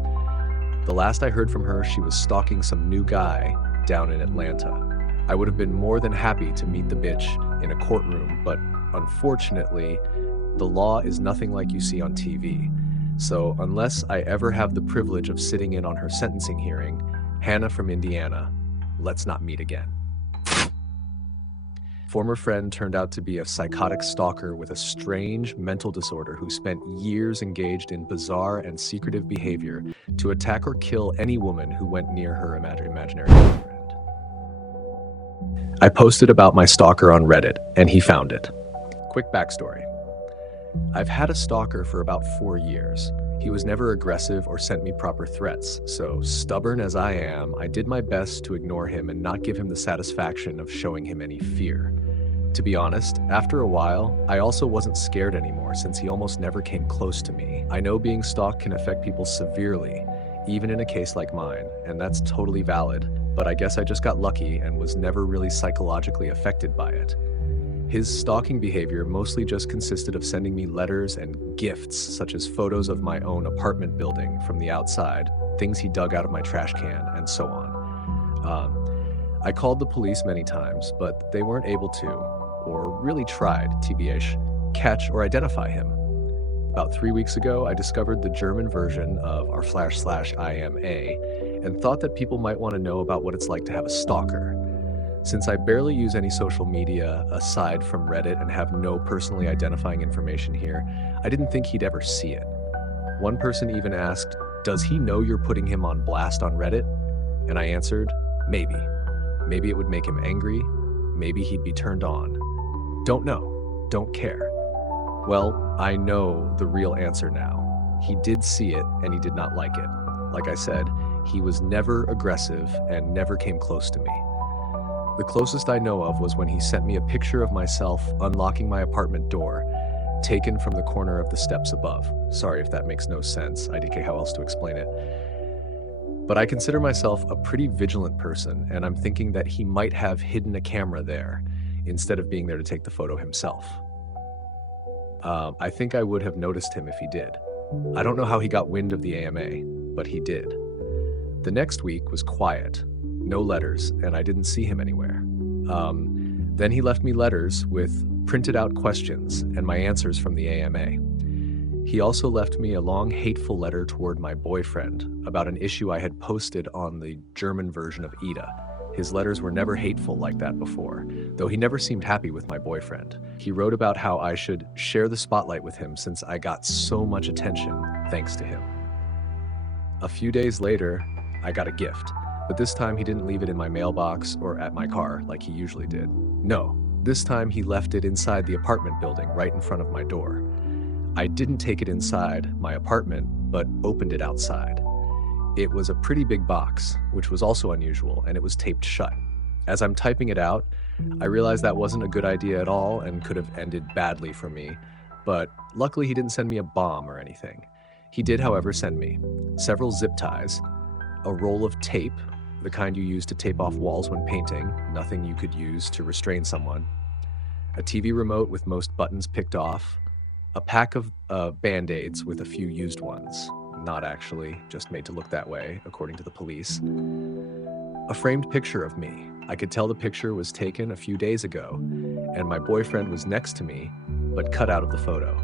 The last I heard from her, she was stalking some new guy down in Atlanta. I would have been more than happy to meet the bitch in a courtroom, but unfortunately, the law is nothing like you see on TV. So unless I ever have the privilege of sitting in on her sentencing hearing, Hannah from Indiana, let's not meet again. Former friend turned out to be a psychotic stalker with a strange mental disorder who spent years engaged in bizarre and secretive behavior to attack or kill any woman who went near her imaginary girlfriend. I posted about my stalker on Reddit, and he found it. Quick backstory. I've had a stalker for about 4 years. He was never aggressive or sent me proper threats, so stubborn as I am, I did my best to ignore him and not give him the satisfaction of showing him any fear. To be honest, after a while, I also wasn't scared anymore since he almost never came close to me. I know being stalked can affect people severely, even in a case like mine, and that's totally valid, but I guess I just got lucky and was never really psychologically affected by it. His stalking behavior mostly just consisted of sending me letters and gifts, such as photos of my own apartment building from the outside, things he dug out of my trash can, and so on. I called the police many times, but they weren't able to, or really tried, TBH, catch or identify him. About 3 weeks ago, I discovered the German version of r//IMA and thought that people might want to know about what it's like to have a stalker. Since I barely use any social media aside from Reddit and have no personally identifying information here, I didn't think he'd ever see it. One person even asked, "Does he know you're putting him on blast on Reddit?" And I answered, maybe. Maybe it would make him angry. Maybe he'd be turned on. Don't know. Don't care. Well, I know the real answer now. He did see it and he did not like it. Like I said, he was never aggressive and never came close to me. The closest I know of was when he sent me a picture of myself unlocking my apartment door, taken from the corner of the steps above. Sorry if that makes no sense. IDK, how else to explain it? But I consider myself a pretty vigilant person, and I'm thinking that he might have hidden a camera there instead of being there to take the photo himself. I think I would have noticed him if he did. I don't know how he got wind of the AMA, but he did. The next week was quiet. No letters, and I didn't see him anywhere. Then he left me letters with printed out questions and my answers from the AMA. He also left me a long, hateful letter toward my boyfriend about an issue I had posted on the German version of Ida. His letters were never hateful like that before, though he never seemed happy with my boyfriend. He wrote about how I should share the spotlight with him since I got so much attention thanks to him. A few days later, I got a gift. But this time he didn't leave it in my mailbox or at my car like he usually did. No, this time he left it inside the apartment building right in front of my door. I didn't take it inside my apartment, but opened it outside. It was a pretty big box, which was also unusual, and it was taped shut. As I'm typing it out, I realized that wasn't a good idea at all and could have ended badly for me, but luckily he didn't send me a bomb or anything. He did, however, send me several zip ties, a roll of tape, the kind you use to tape off walls when painting, nothing you could use to restrain someone, a TV remote with most buttons picked off, a pack of Band-Aids with a few used ones, not actually, just made to look that way, according to the police, a framed picture of me. I could tell the picture was taken a few days ago, and my boyfriend was next to me, but cut out of the photo.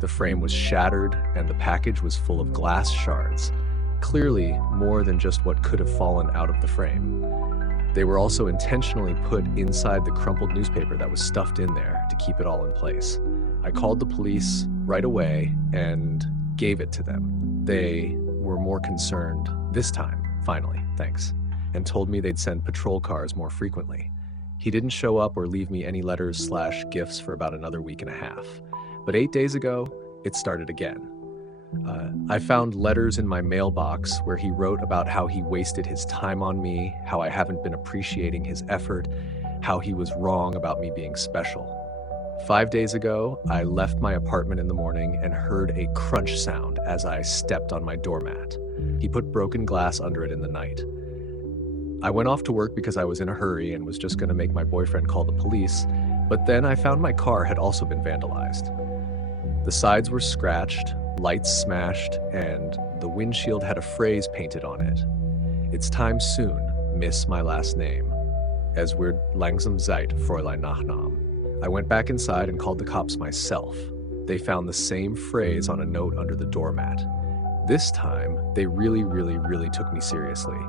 The frame was shattered, and the package was full of glass shards. Clearly more than just what could have fallen out of the frame. They were also intentionally put inside the crumpled newspaper that was stuffed in there to keep it all in place. I called the police right away and gave it to them. They were more concerned this time, finally, thanks, and told me they'd send patrol cars more frequently. He didn't show up or leave me any letters/gifts for about another week and a half. But 8 days ago, it started again. I found letters in my mailbox where he wrote about how he wasted his time on me, how I haven't been appreciating his effort, how he was wrong about me being special. 5 days ago, I left my apartment in the morning and heard a crunch sound as I stepped on my doormat. He put broken glass under it in the night. I went off to work because I was in a hurry and was just going to make my boyfriend call the police, but then I found my car had also been vandalized. The sides were scratched, lights smashed, and the windshield had a phrase painted on it. "It's time soon, miss my last name. Es wird langsam Zeit, Fräulein Nachname." I went back inside and called the cops myself. They found the same phrase on a note under the doormat. This time, they really took me seriously,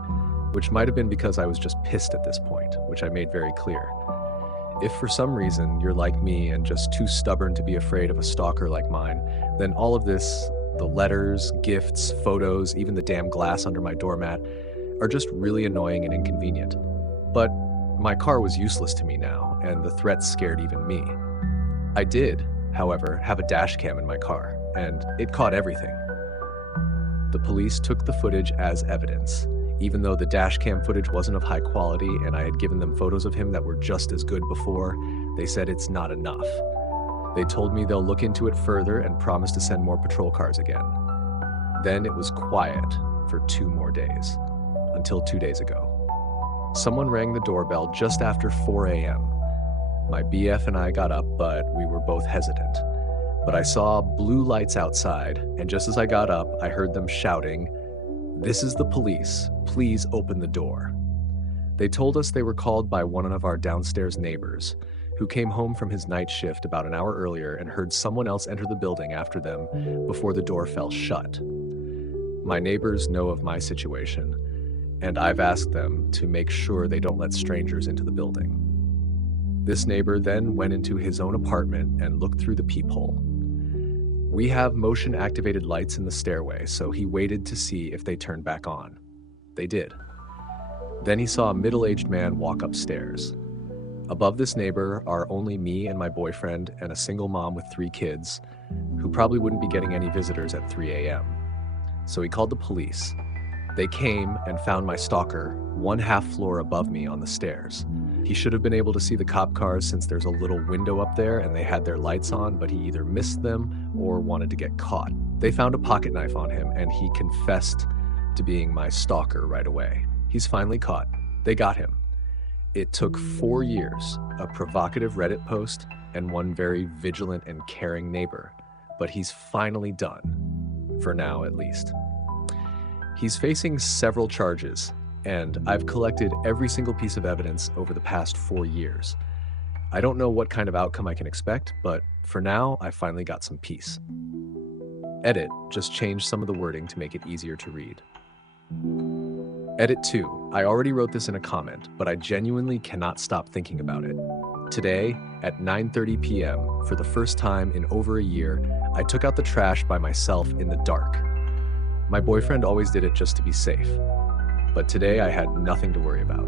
which might have been because I was just pissed at this point, which I made very clear. If for some reason you're like me and just too stubborn to be afraid of a stalker like mine, then all of this, the letters, gifts, photos, even the damn glass under my doormat, are just really annoying and inconvenient. But my car was useless to me now, and the threat scared even me. I did, however, have a dash cam in my car, and it caught everything. The police took the footage as evidence. Even though the dash cam footage wasn't of high quality and I had given them photos of him that were just as good before, they said it's not enough. They told me they'll look into it further and promised to send more patrol cars again. Then it was quiet for 2 more days, until 2 days ago. Someone rang the doorbell just after 4 a.m. My BF and I got up, but we were both hesitant. But I saw blue lights outside, and just as I got up, I heard them shouting, "This is the police. Please open the door." They told us they were called by one of our downstairs neighbors, who came home from his night shift about an hour earlier and heard someone else enter the building after them before the door fell shut. My neighbors know of my situation, and I've asked them to make sure they don't let strangers into the building. This neighbor then went into his own apartment and looked through the peephole. We have motion-activated lights in the stairway, so he waited to see if they turned back on. They did. Then he saw a middle-aged man walk upstairs. Above this neighbor are only me and my boyfriend and a single mom with 3 kids, who probably wouldn't be getting any visitors at 3 a.m. So he called the police. They came and found my stalker 1/2 floor above me on the stairs. He should have been able to see the cop cars since there's a little window up there and they had their lights on, but he either missed them or wanted to get caught. They found a pocket knife on him and he confessed to being my stalker right away. He's finally caught. They got him. It took 4 years, a provocative Reddit post, and one very vigilant and caring neighbor, but he's finally done, for now at least. He's facing several charges, and I've collected every single piece of evidence over the past 4 years. I don't know what kind of outcome I can expect, but for now, I finally got some peace. Edit just changed some of the wording to make it easier to read. Edit 2. I already wrote this in a comment, but I genuinely cannot stop thinking about it. Today, at 9:30 p.m., for the first time in over a year, I took out the trash by myself in the dark. My boyfriend always did it just to be safe, but today I had nothing to worry about.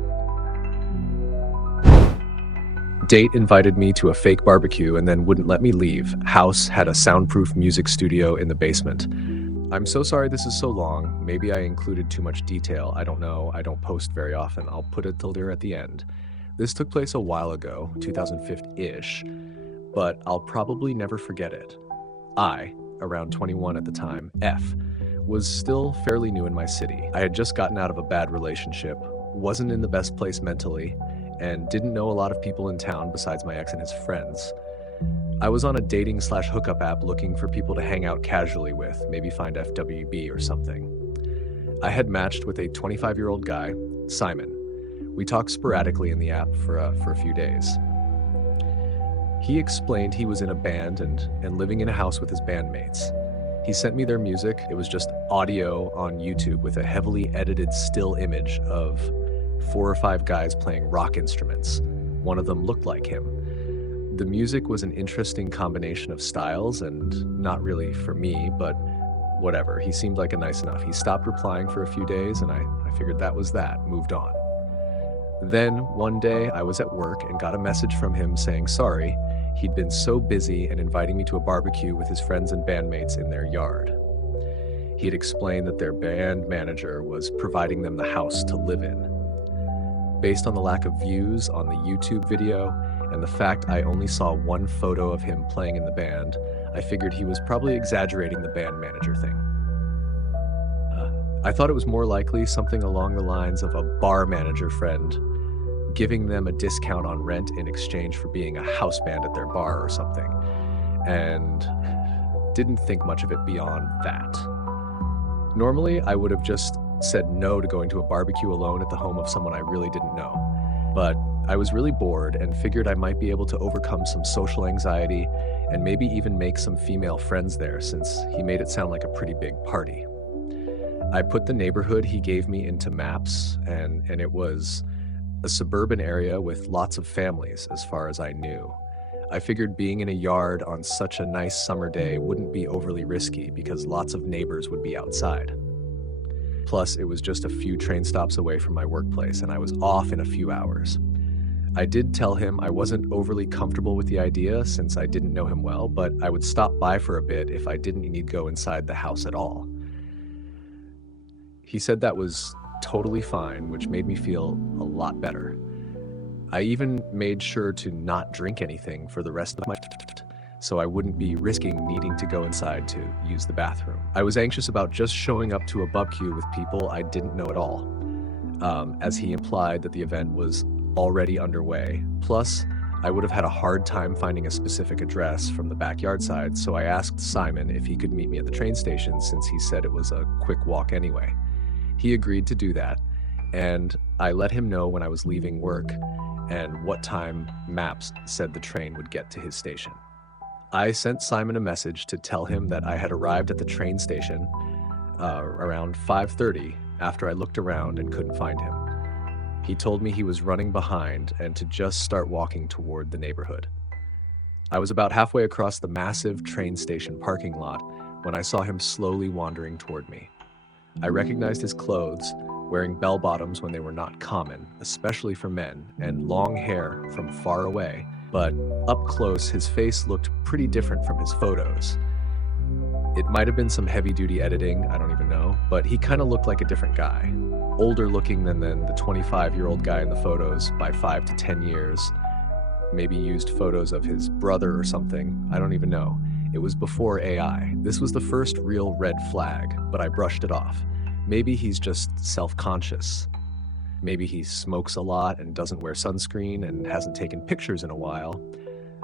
Date invited me to a fake barbecue and then wouldn't let me leave. House had a soundproof music studio in the basement. I'm so sorry this is so long. Maybe I included too much detail. I don't know. I don't post very often. I'll put it till there at the end. This took place a while ago, 2005-ish, but I'll probably never forget it. I, around 21 at the time, F, was still fairly new in my city. I had just gotten out of a bad relationship, wasn't in the best place mentally, and didn't know a lot of people in town besides my ex and his friends. I was on a dating/hookup app looking for people to hang out casually with, maybe find FWB or something. I had matched with a 25-year-old guy, Simon. We talked sporadically in the app for a few days. He explained he was in a band and living in a house with his bandmates. He sent me their music. It was just audio on YouTube with a heavily edited still image of 4 or 5 guys playing rock instruments. One of them looked like him. The music was an interesting combination of styles and not really for me, but whatever. He seemed like a nice enough. He stopped replying for a few days and I figured that was that, moved on. Then one day I was at work and got a message from him saying sorry. He'd been so busy and inviting me to a barbecue with his friends and bandmates in their yard. He had explained that their band manager was providing them the house to live in. Based on the lack of views on the YouTube video and the fact I only saw one photo of him playing in the band, I figured he was probably exaggerating the band manager thing. I thought it was more likely something along the lines of a bar manager friend giving them a discount on rent in exchange for being a house band at their bar or something, and didn't think much of it beyond that. Normally, I would have just said no to going to a barbecue alone at the home of someone I really didn't know, but I was really bored and figured I might be able to overcome some social anxiety and maybe even make some female friends there since he made it sound like a pretty big party. I put the neighborhood he gave me into maps and it was a suburban area with lots of families, as far as I knew. I figured being in a yard on such a nice summer day wouldn't be overly risky because lots of neighbors would be outside. Plus, it was just a few train stops away from my workplace, and I was off in a few hours. I did tell him I wasn't overly comfortable with the idea since I didn't know him well, but I would stop by for a bit if I didn't need to go inside the house at all. He said that was totally fine, which made me feel a lot better. I even made sure to not drink anything for the rest of my shift, so I wouldn't be risking needing to go inside to use the bathroom. I was anxious about just showing up to a barbecue with people I didn't know at all, as he implied that the event was already underway. Plus, I would have had a hard time finding a specific address from the backyard side, so I asked Simon if he could meet me at the train station since he said it was a quick walk anyway. He agreed to do that, and I let him know when I was leaving work and what time maps said the train would get to his station. I sent Simon a message to tell him that I had arrived at the train station around 5:30 after I looked around and couldn't find him. He told me he was running behind and to just start walking toward the neighborhood. I was about halfway across the massive train station parking lot when I saw him slowly wandering toward me. I recognized his clothes, wearing bell-bottoms when they were not common, especially for men, and long hair from far away, but up close his face looked pretty different from his photos. It might have been some heavy-duty editing, I don't even know, but he kind of looked like a different guy. Older looking than the 25-year-old guy in the photos by 5 to 10 years. Maybe used photos of his brother or something, I don't even know. It was before AI. This was the first real red flag, but I brushed it off. Maybe he's just self-conscious. Maybe he smokes a lot and doesn't wear sunscreen and hasn't taken pictures in a while.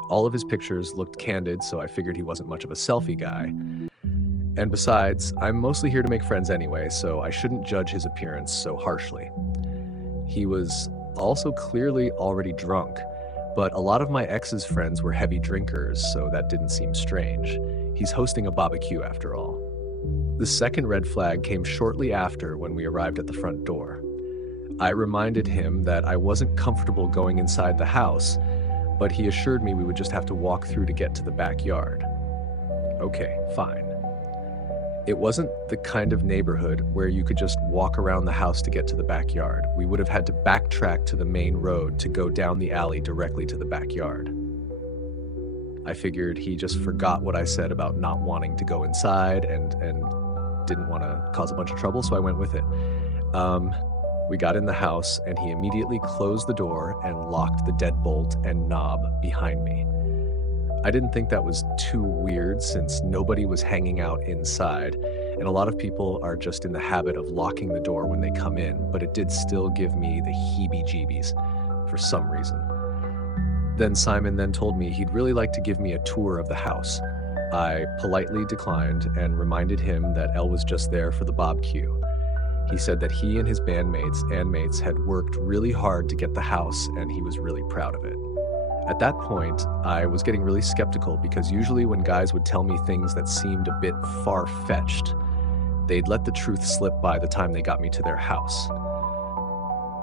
All of his pictures looked candid, so I figured he wasn't much of a selfie guy. And besides, I'm mostly here to make friends anyway, so I shouldn't judge his appearance so harshly. He was also clearly already drunk, but a lot of my ex's friends were heavy drinkers, so that didn't seem strange. He's hosting a barbecue after all. The second red flag came shortly after when we arrived at the front door. I reminded him that I wasn't comfortable going inside the house, but he assured me we would just have to walk through to get to the backyard. Okay, fine. It wasn't the kind of neighborhood where you could just walk around the house to get to the backyard. We would have had to backtrack to the main road to go down the alley directly to the backyard. I figured he just forgot what I said about not wanting to go inside and didn't want to cause a bunch of trouble, so I went with it. We got in the house and he immediately closed the door and locked the deadbolt and knob behind me. I didn't think that was too weird since nobody was hanging out inside, and a lot of people are just in the habit of locking the door when they come in, but it did still give me the heebie-jeebies for some reason. Then Simon then told me he'd really like to give me a tour of the house. I politely declined and reminded him that Elle was just there for the barbecue. He said that he and his bandmates and mates had worked really hard to get the house and he was really proud of it. At that point, I was getting really skeptical because usually when guys would tell me things that seemed a bit far-fetched, they'd let the truth slip by the time they got me to their house.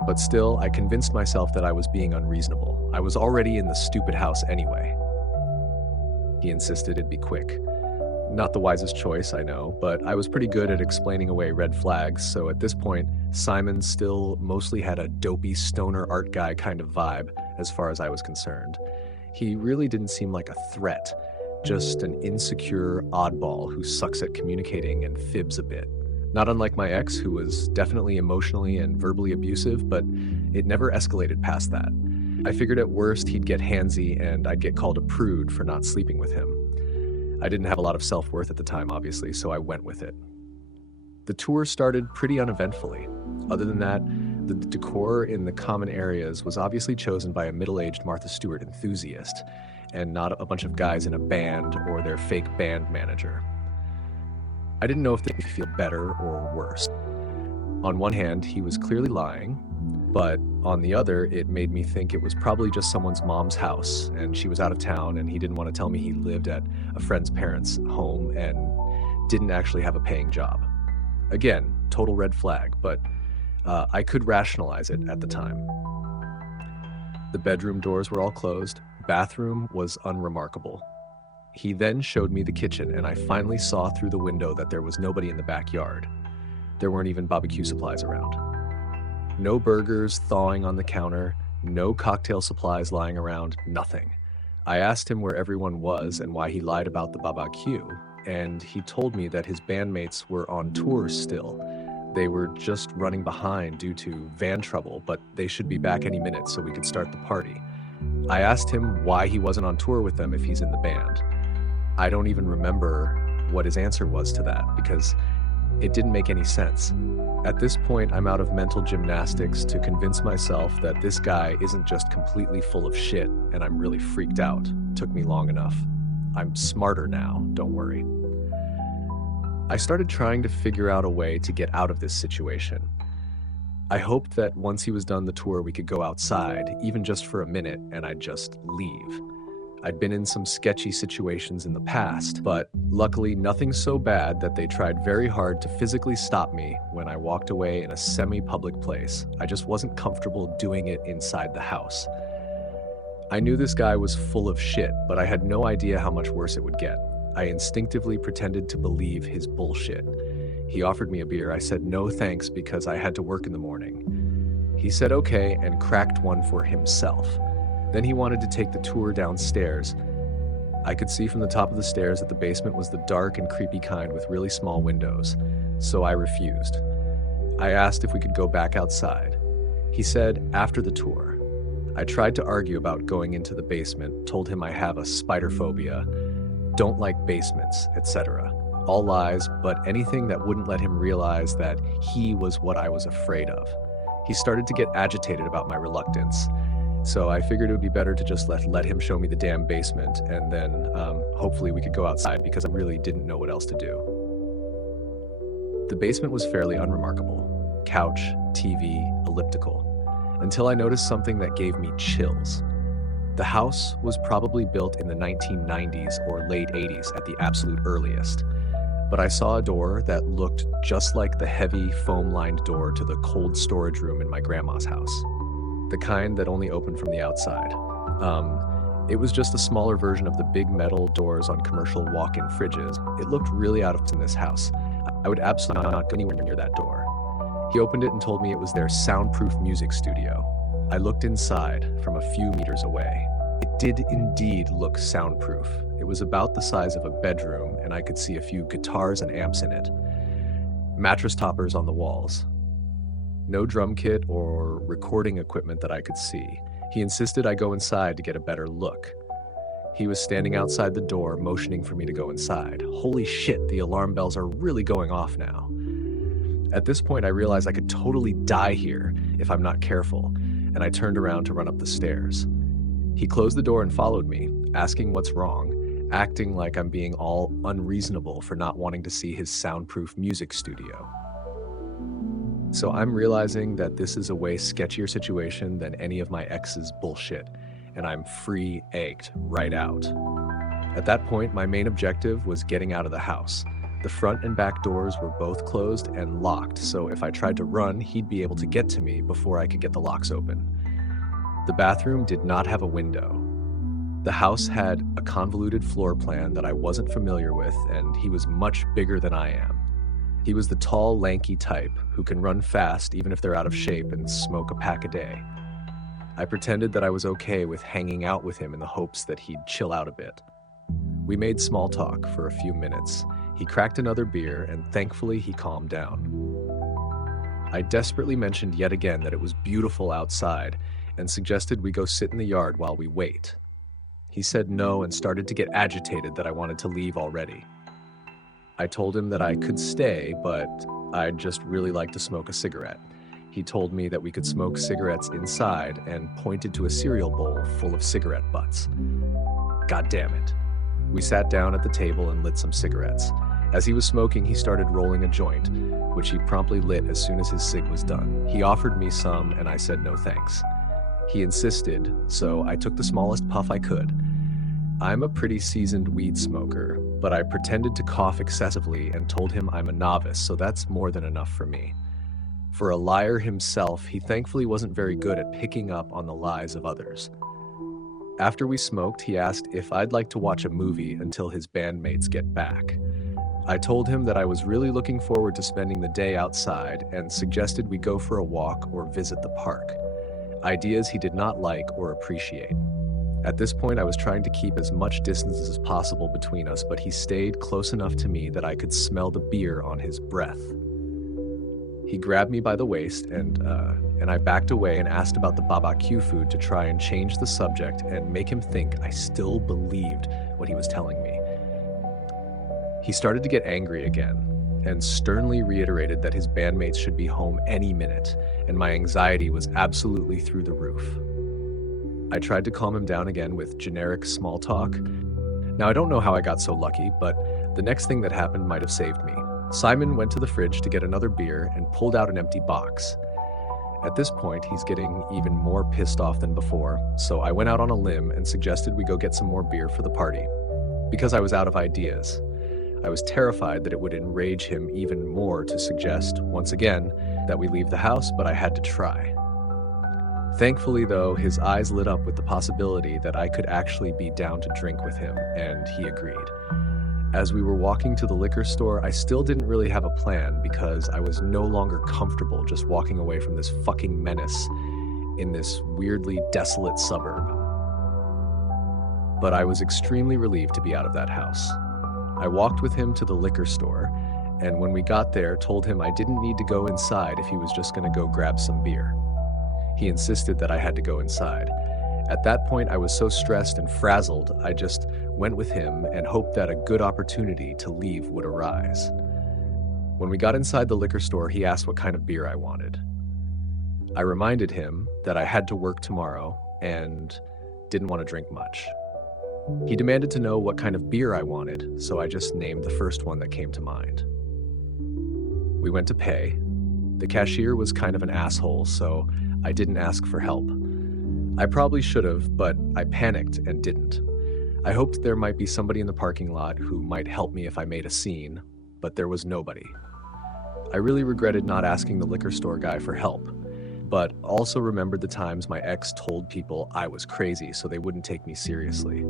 But still, I convinced myself that I was being unreasonable. I was already in the stupid house anyway. He insisted it'd be quick. Not the wisest choice, I know, but I was pretty good at explaining away red flags, so at this point, Simon still mostly had a dopey stoner art guy kind of vibe, as far as I was concerned. He really didn't seem like a threat, just an insecure oddball who sucks at communicating and fibs a bit. Not unlike my ex, who was definitely emotionally and verbally abusive, but it never escalated past that. I figured at worst he'd get handsy and I'd get called a prude for not sleeping with him. I didn't have a lot of self-worth at the time, obviously, so I went with it. The tour started pretty uneventfully. Other than that, the decor in the common areas was obviously chosen by a middle-aged Martha Stewart enthusiast, and not a bunch of guys in a band or their fake band manager. I didn't know if this made me feel better or worse. On one hand, he was clearly lying, but on the other, it made me think it was probably just someone's mom's house, and she was out of town, and he didn't want to tell me he lived at a friend's parents' home and didn't actually have a paying job. Again, total red flag, but I could rationalize it at the time. The bedroom doors were all closed. Bathroom was unremarkable. He then showed me the kitchen, and I finally saw through the window that there was nobody in the backyard. There weren't even barbecue supplies around. No burgers thawing on the counter, no cocktail supplies lying around, nothing. I asked him where everyone was and why he lied about the barbecue, and he told me that his bandmates were on tour still. They were just running behind due to van trouble, but they should be back any minute so we could start the party. I asked him why he wasn't on tour with them if he's in the band. I don't even remember what his answer was to that because it didn't make any sense. At this point, I'm out of mental gymnastics to convince myself that this guy isn't just completely full of shit and I'm really freaked out. Took me long enough. I'm smarter now, don't worry. I started trying to figure out a way to get out of this situation. I hoped that once he was done the tour, we could go outside, even just for a minute, and I'd just leave. I'd been in some sketchy situations in the past, but luckily nothing so bad that they tried very hard to physically stop me when I walked away in a semi-public place. I just wasn't comfortable doing it inside the house. I knew this guy was full of shit, but I had no idea how much worse it would get. I instinctively pretended to believe his bullshit. He offered me a beer. I said no thanks because I had to work in the morning. He said okay and cracked one for himself. Then he wanted to take the tour downstairs. I could see from the top of the stairs that the basement was the dark and creepy kind with really small windows, so I refused. I asked if we could go back outside. He said after the tour. I tried to argue about going into the basement, told him I have a spider phobia, don't like basements, etc. All lies, but anything that wouldn't let him realize that he was what I was afraid of. He started to get agitated about my reluctance. So I figured it would be better to just let him show me the damn basement, and then hopefully we could go outside because I really didn't know what else to do. The basement was fairly unremarkable. Couch, TV, elliptical. Until I noticed something that gave me chills. The house was probably built in the 1990s or late 80s at the absolute earliest. But I saw a door that looked just like the heavy foam-lined door to the cold storage room in my grandma's house. The kind that only opened from the outside. It was just a smaller version of the big metal doors on commercial walk-in fridges. It looked really out of place in this house. I would absolutely not go anywhere near that door. He opened it and told me it was their soundproof music studio. I looked inside from a few meters away. It did indeed look soundproof. It was about the size of a bedroom, and I could see a few guitars and amps in it. Mattress toppers on the walls. No drum kit or recording equipment that I could see. He insisted I go inside to get a better look. He was standing outside the door, motioning for me to go inside. Holy shit, the alarm bells are really going off now. At this point, I realized I could totally die here if I'm not careful, and I turned around to run up the stairs. He closed the door and followed me, asking what's wrong, acting like I'm being all unreasonable for not wanting to see his soundproof music studio. So I'm realizing that this is a way sketchier situation than any of my ex's bullshit, and I'm free-egged right out. At that point, my main objective was getting out of the house. The front and back doors were both closed and locked, so if I tried to run, he'd be able to get to me before I could get the locks open. The bathroom did not have a window. The house had a convoluted floor plan that I wasn't familiar with, and he was much bigger than I am. He was the tall, lanky type who can run fast even if they're out of shape and smoke a pack a day. I pretended that I was okay with hanging out with him in the hopes that he'd chill out a bit. We made small talk for a few minutes. He cracked another beer, and thankfully he calmed down. I desperately mentioned yet again that it was beautiful outside and suggested we go sit in the yard while we wait. He said no and started to get agitated that I wanted to leave already. I told him that I could stay, but I'd just really like to smoke a cigarette. He told me that we could smoke cigarettes inside and pointed to a cereal bowl full of cigarette butts. God damn it. We sat down at the table and lit some cigarettes. As he was smoking, he started rolling a joint, which he promptly lit as soon as his cig was done. He offered me some, and I said no thanks. He insisted, so I took the smallest puff I could. I'm a pretty seasoned weed smoker, but I pretended to cough excessively and told him I'm a novice, so that's more than enough for me. For a liar himself, he thankfully wasn't very good at picking up on the lies of others. After we smoked, he asked if I'd like to watch a movie until his bandmates get back. I told him that I was really looking forward to spending the day outside and suggested we go for a walk or visit the park. Ideas he did not like or appreciate. At this point, I was trying to keep as much distance as possible between us, but he stayed close enough to me that I could smell the beer on his breath. He grabbed me by the waist and I backed away and asked about the barbecue food to try and change the subject and make him think I still believed what he was telling me. He started to get angry again and sternly reiterated that his bandmates should be home any minute, and my anxiety was absolutely through the roof. I tried to calm him down again with generic small talk. Now, I don't know how I got so lucky, but the next thing that happened might have saved me. Simon went to the fridge to get another beer and pulled out an empty box. At this point, he's getting even more pissed off than before, so I went out on a limb and suggested we go get some more beer for the party, because I was out of ideas. I was terrified that it would enrage him even more to suggest, once again, that we leave the house, but I had to try. Thankfully, though, his eyes lit up with the possibility that I could actually be down to drink with him, and he agreed. As we were walking to the liquor store, I still didn't really have a plan because I was no longer comfortable just walking away from this fucking menace in this weirdly desolate suburb. But I was extremely relieved to be out of that house. I walked with him to the liquor store, and when we got there, told him I didn't need to go inside if he was just going to go grab some beer. He insisted that I had to go inside. At that point, I was so stressed and frazzled, I just went with him and hoped that a good opportunity to leave would arise. When we got inside the liquor store, he asked what kind of beer I wanted. I reminded him that I had to work tomorrow and didn't want to drink much. He demanded to know what kind of beer I wanted, so I just named the first one that came to mind. We went to pay. The cashier was kind of an asshole, so I didn't ask for help. I probably should have, but I panicked and didn't. I hoped there might be somebody in the parking lot who might help me if I made a scene, but there was nobody. I really regretted not asking the liquor store guy for help, but also remembered the times my ex told people I was crazy so they wouldn't take me seriously.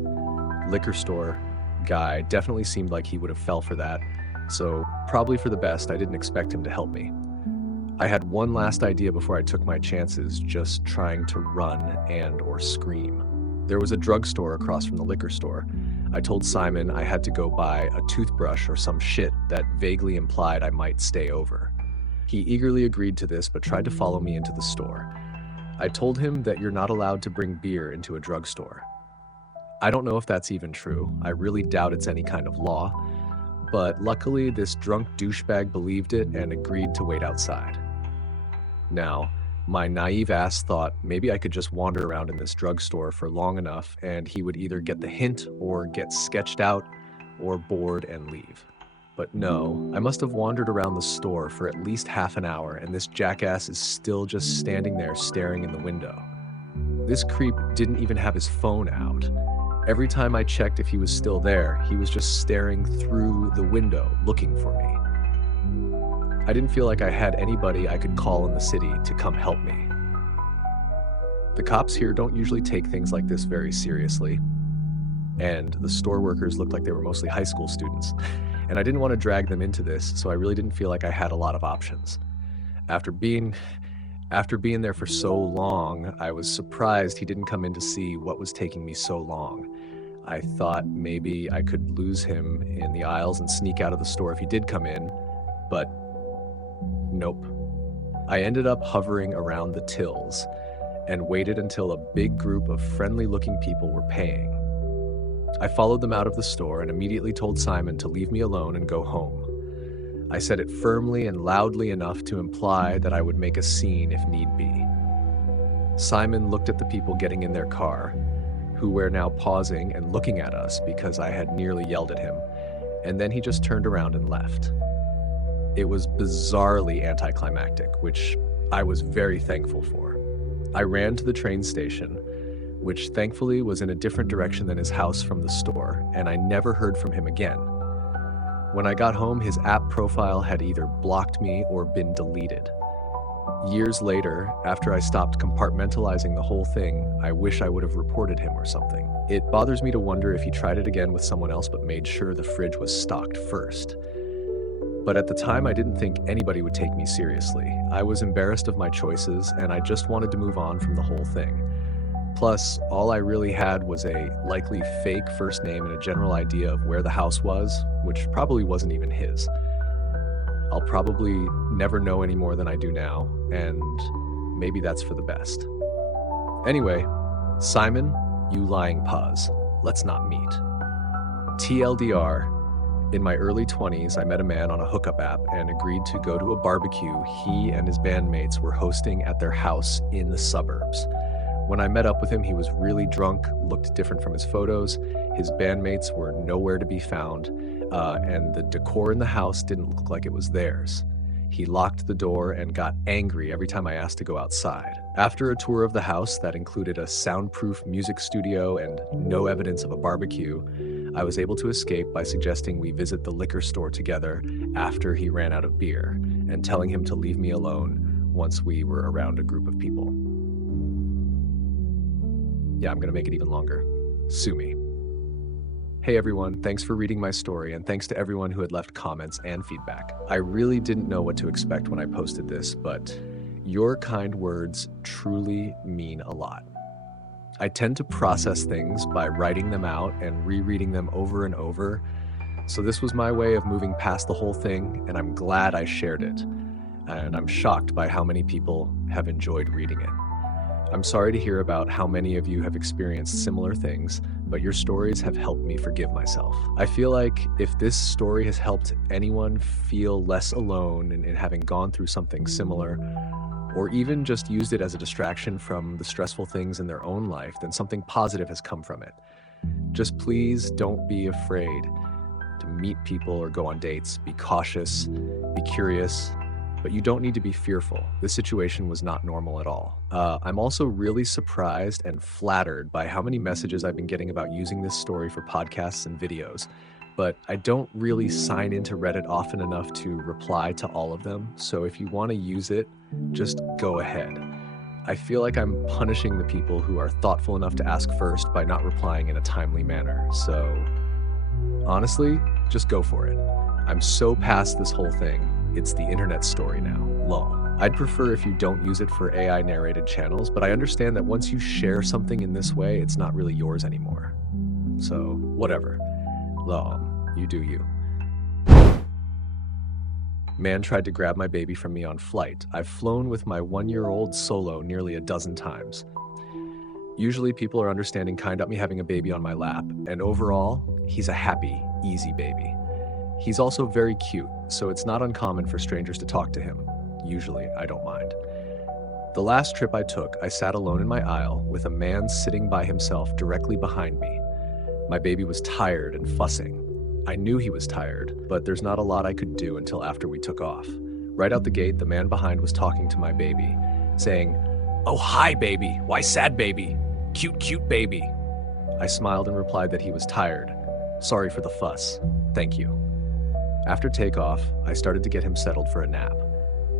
Liquor store guy definitely seemed like he would have fell for that, so probably for the best I didn't expect him to help me. I had one last idea before I took my chances, just trying to run and or scream. There was a drugstore across from the liquor store. I told Simon I had to go buy a toothbrush or some shit that vaguely implied I might stay over. He eagerly agreed to this but tried to follow me into the store. I told him that you're not allowed to bring beer into a drugstore. I don't know if that's even true. I really doubt it's any kind of law. But luckily, this drunk douchebag believed it and agreed to wait outside. Now, my naive ass thought maybe I could just wander around in this drugstore for long enough and he would either get the hint or get sketched out or bored and leave. But no, I must have wandered around the store for at least half an hour and this jackass is still just standing there staring in the window. This creep didn't even have his phone out. Every time I checked if he was still there, he was just staring through the window looking for me. I didn't feel like I had anybody I could call in the city to come help me. The cops here don't usually take things like this very seriously, and the store workers looked like they were mostly high school students, and I didn't want to drag them into this, so I really didn't feel like I had a lot of options. After being there for so long, I was surprised he didn't come in to see what was taking me so long. I thought maybe I could lose him in the aisles and sneak out of the store if he did come in, but nope. I ended up hovering around the tills and waited until a big group of friendly-looking people were paying. I followed them out of the store and immediately told Simon to leave me alone and go home. I said it firmly and loudly enough to imply that I would make a scene if need be. Simon looked at the people getting in their car, who were now pausing and looking at us because I had nearly yelled at him, and then he just turned around and left. It was bizarrely anticlimactic, which I was very thankful for. I ran to the train station, which thankfully was in a different direction than his house from the store, and I never heard from him again. When I got home, his app profile had either blocked me or been deleted. Years later, after I stopped compartmentalizing the whole thing, I wish I would have reported him or something. It bothers me to wonder if he tried it again with someone else but made sure the fridge was stocked first. But at the time, I didn't think anybody would take me seriously. I was embarrassed of my choices, and I just wanted to move on from the whole thing. Plus, all I really had was a likely fake first name and a general idea of where the house was, which probably wasn't even his. I'll probably never know any more than I do now, and maybe that's for the best. Anyway, Simon, you lying puz, let's not meet. TLDR, in my early 20s, I met a man on a hookup app and agreed to go to a barbecue he and his bandmates were hosting at their house in the suburbs. When I met up with him, he was really drunk, looked different from his photos, his bandmates were nowhere to be found, and the decor in the house didn't look like it was theirs. He locked the door and got angry every time I asked to go outside. After a tour of the house that included a soundproof music studio and no evidence of a barbecue, I was able to escape by suggesting we visit the liquor store together after he ran out of beer and telling him to leave me alone once we were around a group of people. Yeah, I'm gonna make it even longer. Sue me. Hey everyone, thanks for reading my story, and thanks to everyone who had left comments and feedback. I really didn't know what to expect when I posted this, but your kind words truly mean a lot. I tend to process things by writing them out and rereading them over and over, so this was my way of moving past the whole thing, and I'm glad I shared it. And I'm shocked by how many people have enjoyed reading it. I'm sorry to hear about how many of you have experienced similar things, but your stories have helped me forgive myself. I feel like if this story has helped anyone feel less alone in having gone through something similar, or even just used it as a distraction from the stressful things in their own life, then something positive has come from it. Just please don't be afraid to meet people or go on dates. Be cautious, be curious, but you don't need to be fearful. This situation was not normal at all. I'm also really surprised and flattered by how many messages I've been getting about using this story for podcasts and videos, but I don't really sign into Reddit often enough to reply to all of them. So if you want to use it, just go ahead. I feel like I'm punishing the people who are thoughtful enough to ask first by not replying in a timely manner. So honestly, just go for it. I'm so past this whole thing. It's the internet story now, lol. I'd prefer if you don't use it for AI narrated channels, but I understand that once you share something in this way, it's not really yours anymore. So, whatever. Lol, you do you. Man tried to grab my baby from me on flight. I've flown with my 1-year-old solo nearly a dozen times. Usually people are understanding kind of me having a baby on my lap, and overall, he's a happy, easy baby. He's also very cute, so it's not uncommon for strangers to talk to him. Usually, I don't mind. The last trip I took, I sat alone in my aisle with a man sitting by himself directly behind me. My baby was tired and fussing. I knew he was tired, but there's not a lot I could do until after we took off. Right out the gate, the man behind was talking to my baby, saying, "Oh, hi, baby. Why sad, baby? Cute, cute baby." I smiled and replied that he was tired. Sorry for the fuss. Thank you. After takeoff, I started to get him settled for a nap.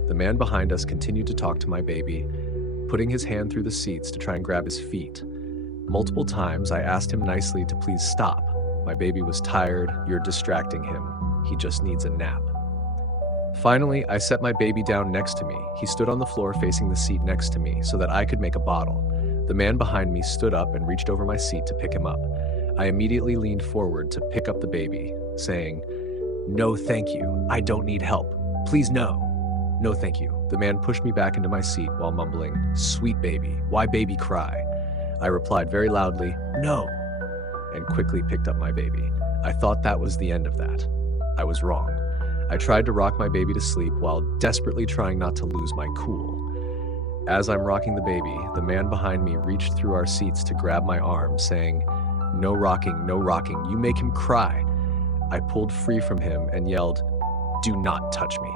The man behind us continued to talk to my baby, putting his hand through the seats to try and grab his feet. Multiple times, I asked him nicely to please stop. My baby was tired, you're distracting him. He just needs a nap. Finally, I set my baby down next to me. He stood on the floor facing the seat next to me so that I could make a bottle. The man behind me stood up and reached over my seat to pick him up. I immediately leaned forward to pick up the baby, saying, "No, thank you. I don't need help. Please, no. No, thank you." The man pushed me back into my seat while mumbling, "Sweet baby, why baby cry?" I replied very loudly, "No," and quickly picked up my baby. I thought that was the end of that. I was wrong. I tried to rock my baby to sleep while desperately trying not to lose my cool. As I'm rocking the baby, the man behind me reached through our seats to grab my arm, saying, "No rocking, no rocking. You make him cry." I pulled free from him and yelled, "Do not touch me."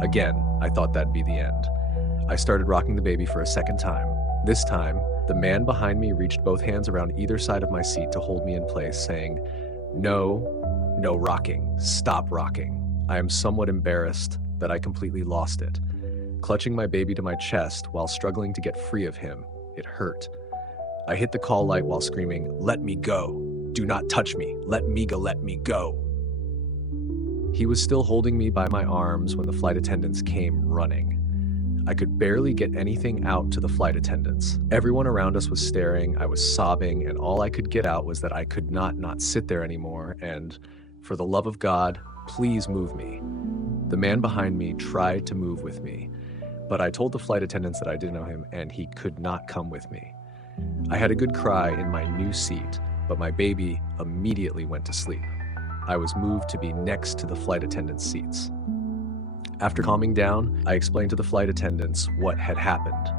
Again, I thought that'd be the end. I started rocking the baby for a second time. This time, the man behind me reached both hands around either side of my seat to hold me in place, saying, "No, no rocking. Stop rocking." I am somewhat embarrassed that I completely lost it. clutching my baby to my chest while struggling to get free of him. It hurt. I hit the call light while screaming, "Let me go! Do not touch me! Let me go! Let me go!" He was still holding me by my arms when the flight attendants came running. I could barely get anything out to the flight attendants. Everyone around us was staring, I was sobbing, and all I could get out was that I could not sit there anymore, and for the love of God, please move me. The man behind me tried to move with me, but I told the flight attendants that I didn't know him and he could not come with me. I had a good cry in my new seat, but my baby immediately went to sleep. I was moved to be next to the flight attendants' seats. After calming down, I explained to the flight attendants what had happened.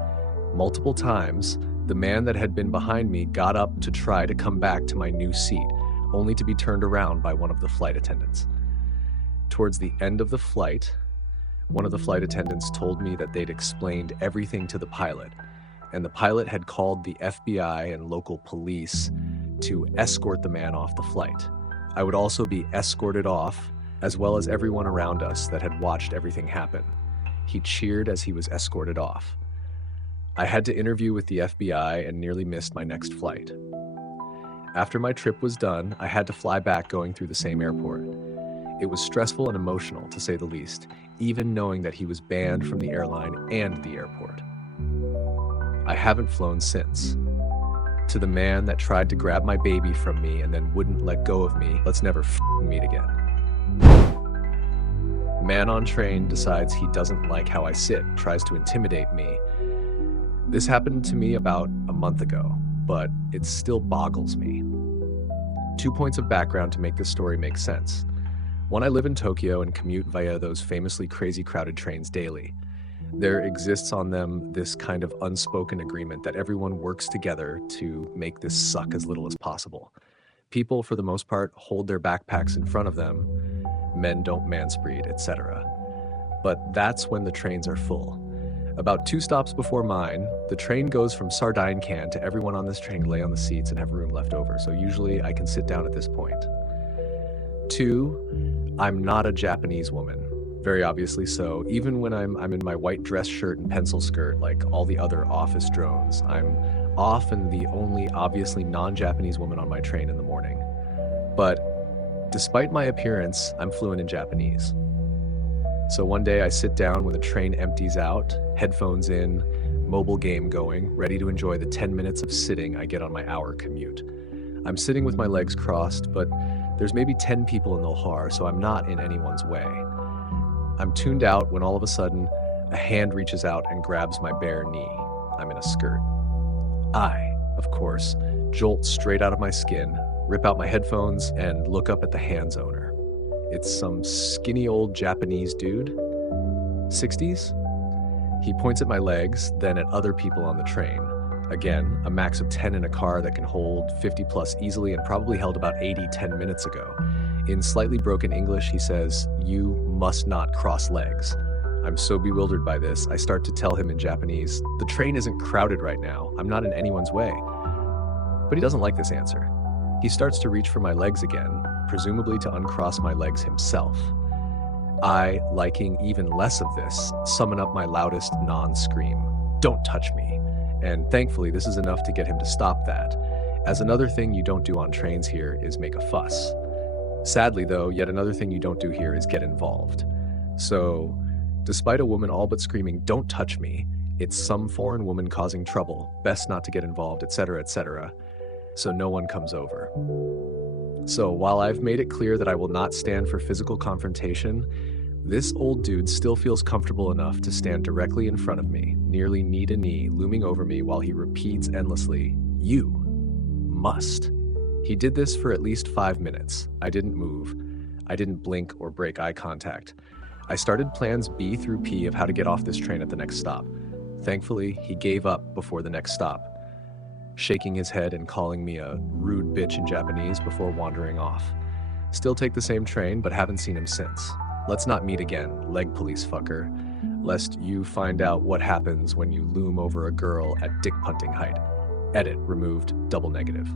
Multiple times, the man that had been behind me got up to try to come back to my new seat, only to be turned around by one of the flight attendants. Towards the end of the flight, one of the flight attendants told me that they'd explained everything to the pilot, and the pilot had called the FBI and local police to escort the man off the flight. I would also be escorted off, as well as everyone around us that had watched everything happen. He cheered as he was escorted off. I had to interview with the FBI and nearly missed my next flight. After my trip was done, I had to fly back going through the same airport. It was stressful and emotional, to say the least, even knowing that he was banned from the airline and the airport. I haven't flown since. To the man that tried to grab my baby from me and then wouldn't let go of me, let's never meet again. Man on train decides he doesn't like how I sit, tries to intimidate me. This happened to me about a month ago, but it still boggles me. 2 points of background to make this story make sense. One, I live in Tokyo and commute via those famously crazy crowded trains daily. There exists on them this kind of unspoken agreement that everyone works together to make this suck as little as possible. People, for the most part, hold their backpacks in front of them. Men don't manspread, etc. But that's when the trains are full. About 2 stops before mine, the train goes from sardine can to everyone on this train to lay on the seats and have room left over, so usually I can sit down at this point. 2, I'm not a Japanese woman. Very obviously so. Even when I'm in my white dress shirt and pencil skirt like all the other office drones, I'm often the only obviously non-Japanese woman on my train in the morning. But despite my appearance, I'm fluent in Japanese. So one day I sit down when the train empties out, headphones in, mobile game going, ready to enjoy the 10 minutes of sitting I get on my hour commute. I'm sitting with my legs crossed, but there's maybe 10 people in the car, so I'm not in anyone's way. I'm tuned out when all of a sudden, a hand reaches out and grabs my bare knee. I'm in a skirt. I, of course, jolt straight out of my skin, rip out my headphones, and look up at the hand's owner. It's some skinny old Japanese dude, 60s. He points at my legs, then at other people on the train. Again, a max of 10 in a car that can hold 50 plus easily and probably held about 80 10 minutes ago. In slightly broken English, he says, "You must not cross legs." I'm so bewildered by this, I start to tell him in Japanese, the train isn't crowded right now, I'm not in anyone's way. But he doesn't like this answer. He starts to reach for my legs again, presumably to uncross my legs himself. I, liking even less of this, summon up my loudest non-scream. "Don't touch me." And thankfully, this is enough to get him to stop that, as another thing you don't do on trains here is make a fuss. Sadly though, yet another thing you don't do here is get involved. So, despite a woman all but screaming, "Don't touch me," it's some foreign woman causing trouble, best not to get involved, etc., etc. So no one comes over. So while I've made it clear that I will not stand for physical confrontation, this old dude still feels comfortable enough to stand directly in front of me, nearly knee to knee, looming over me while he repeats endlessly, "You must." He did this for at least 5 minutes. I didn't move. I didn't blink or break eye contact. I started plans B through P of how to get off this train at the next stop. Thankfully, he gave up before the next stop, shaking his head and calling me a rude bitch in Japanese before wandering off. Still take the same train, but haven't seen him since. Let's not meet again, leg police fucker, lest you find out what happens when you loom over a girl at dick punting height. Edit removed, double negative.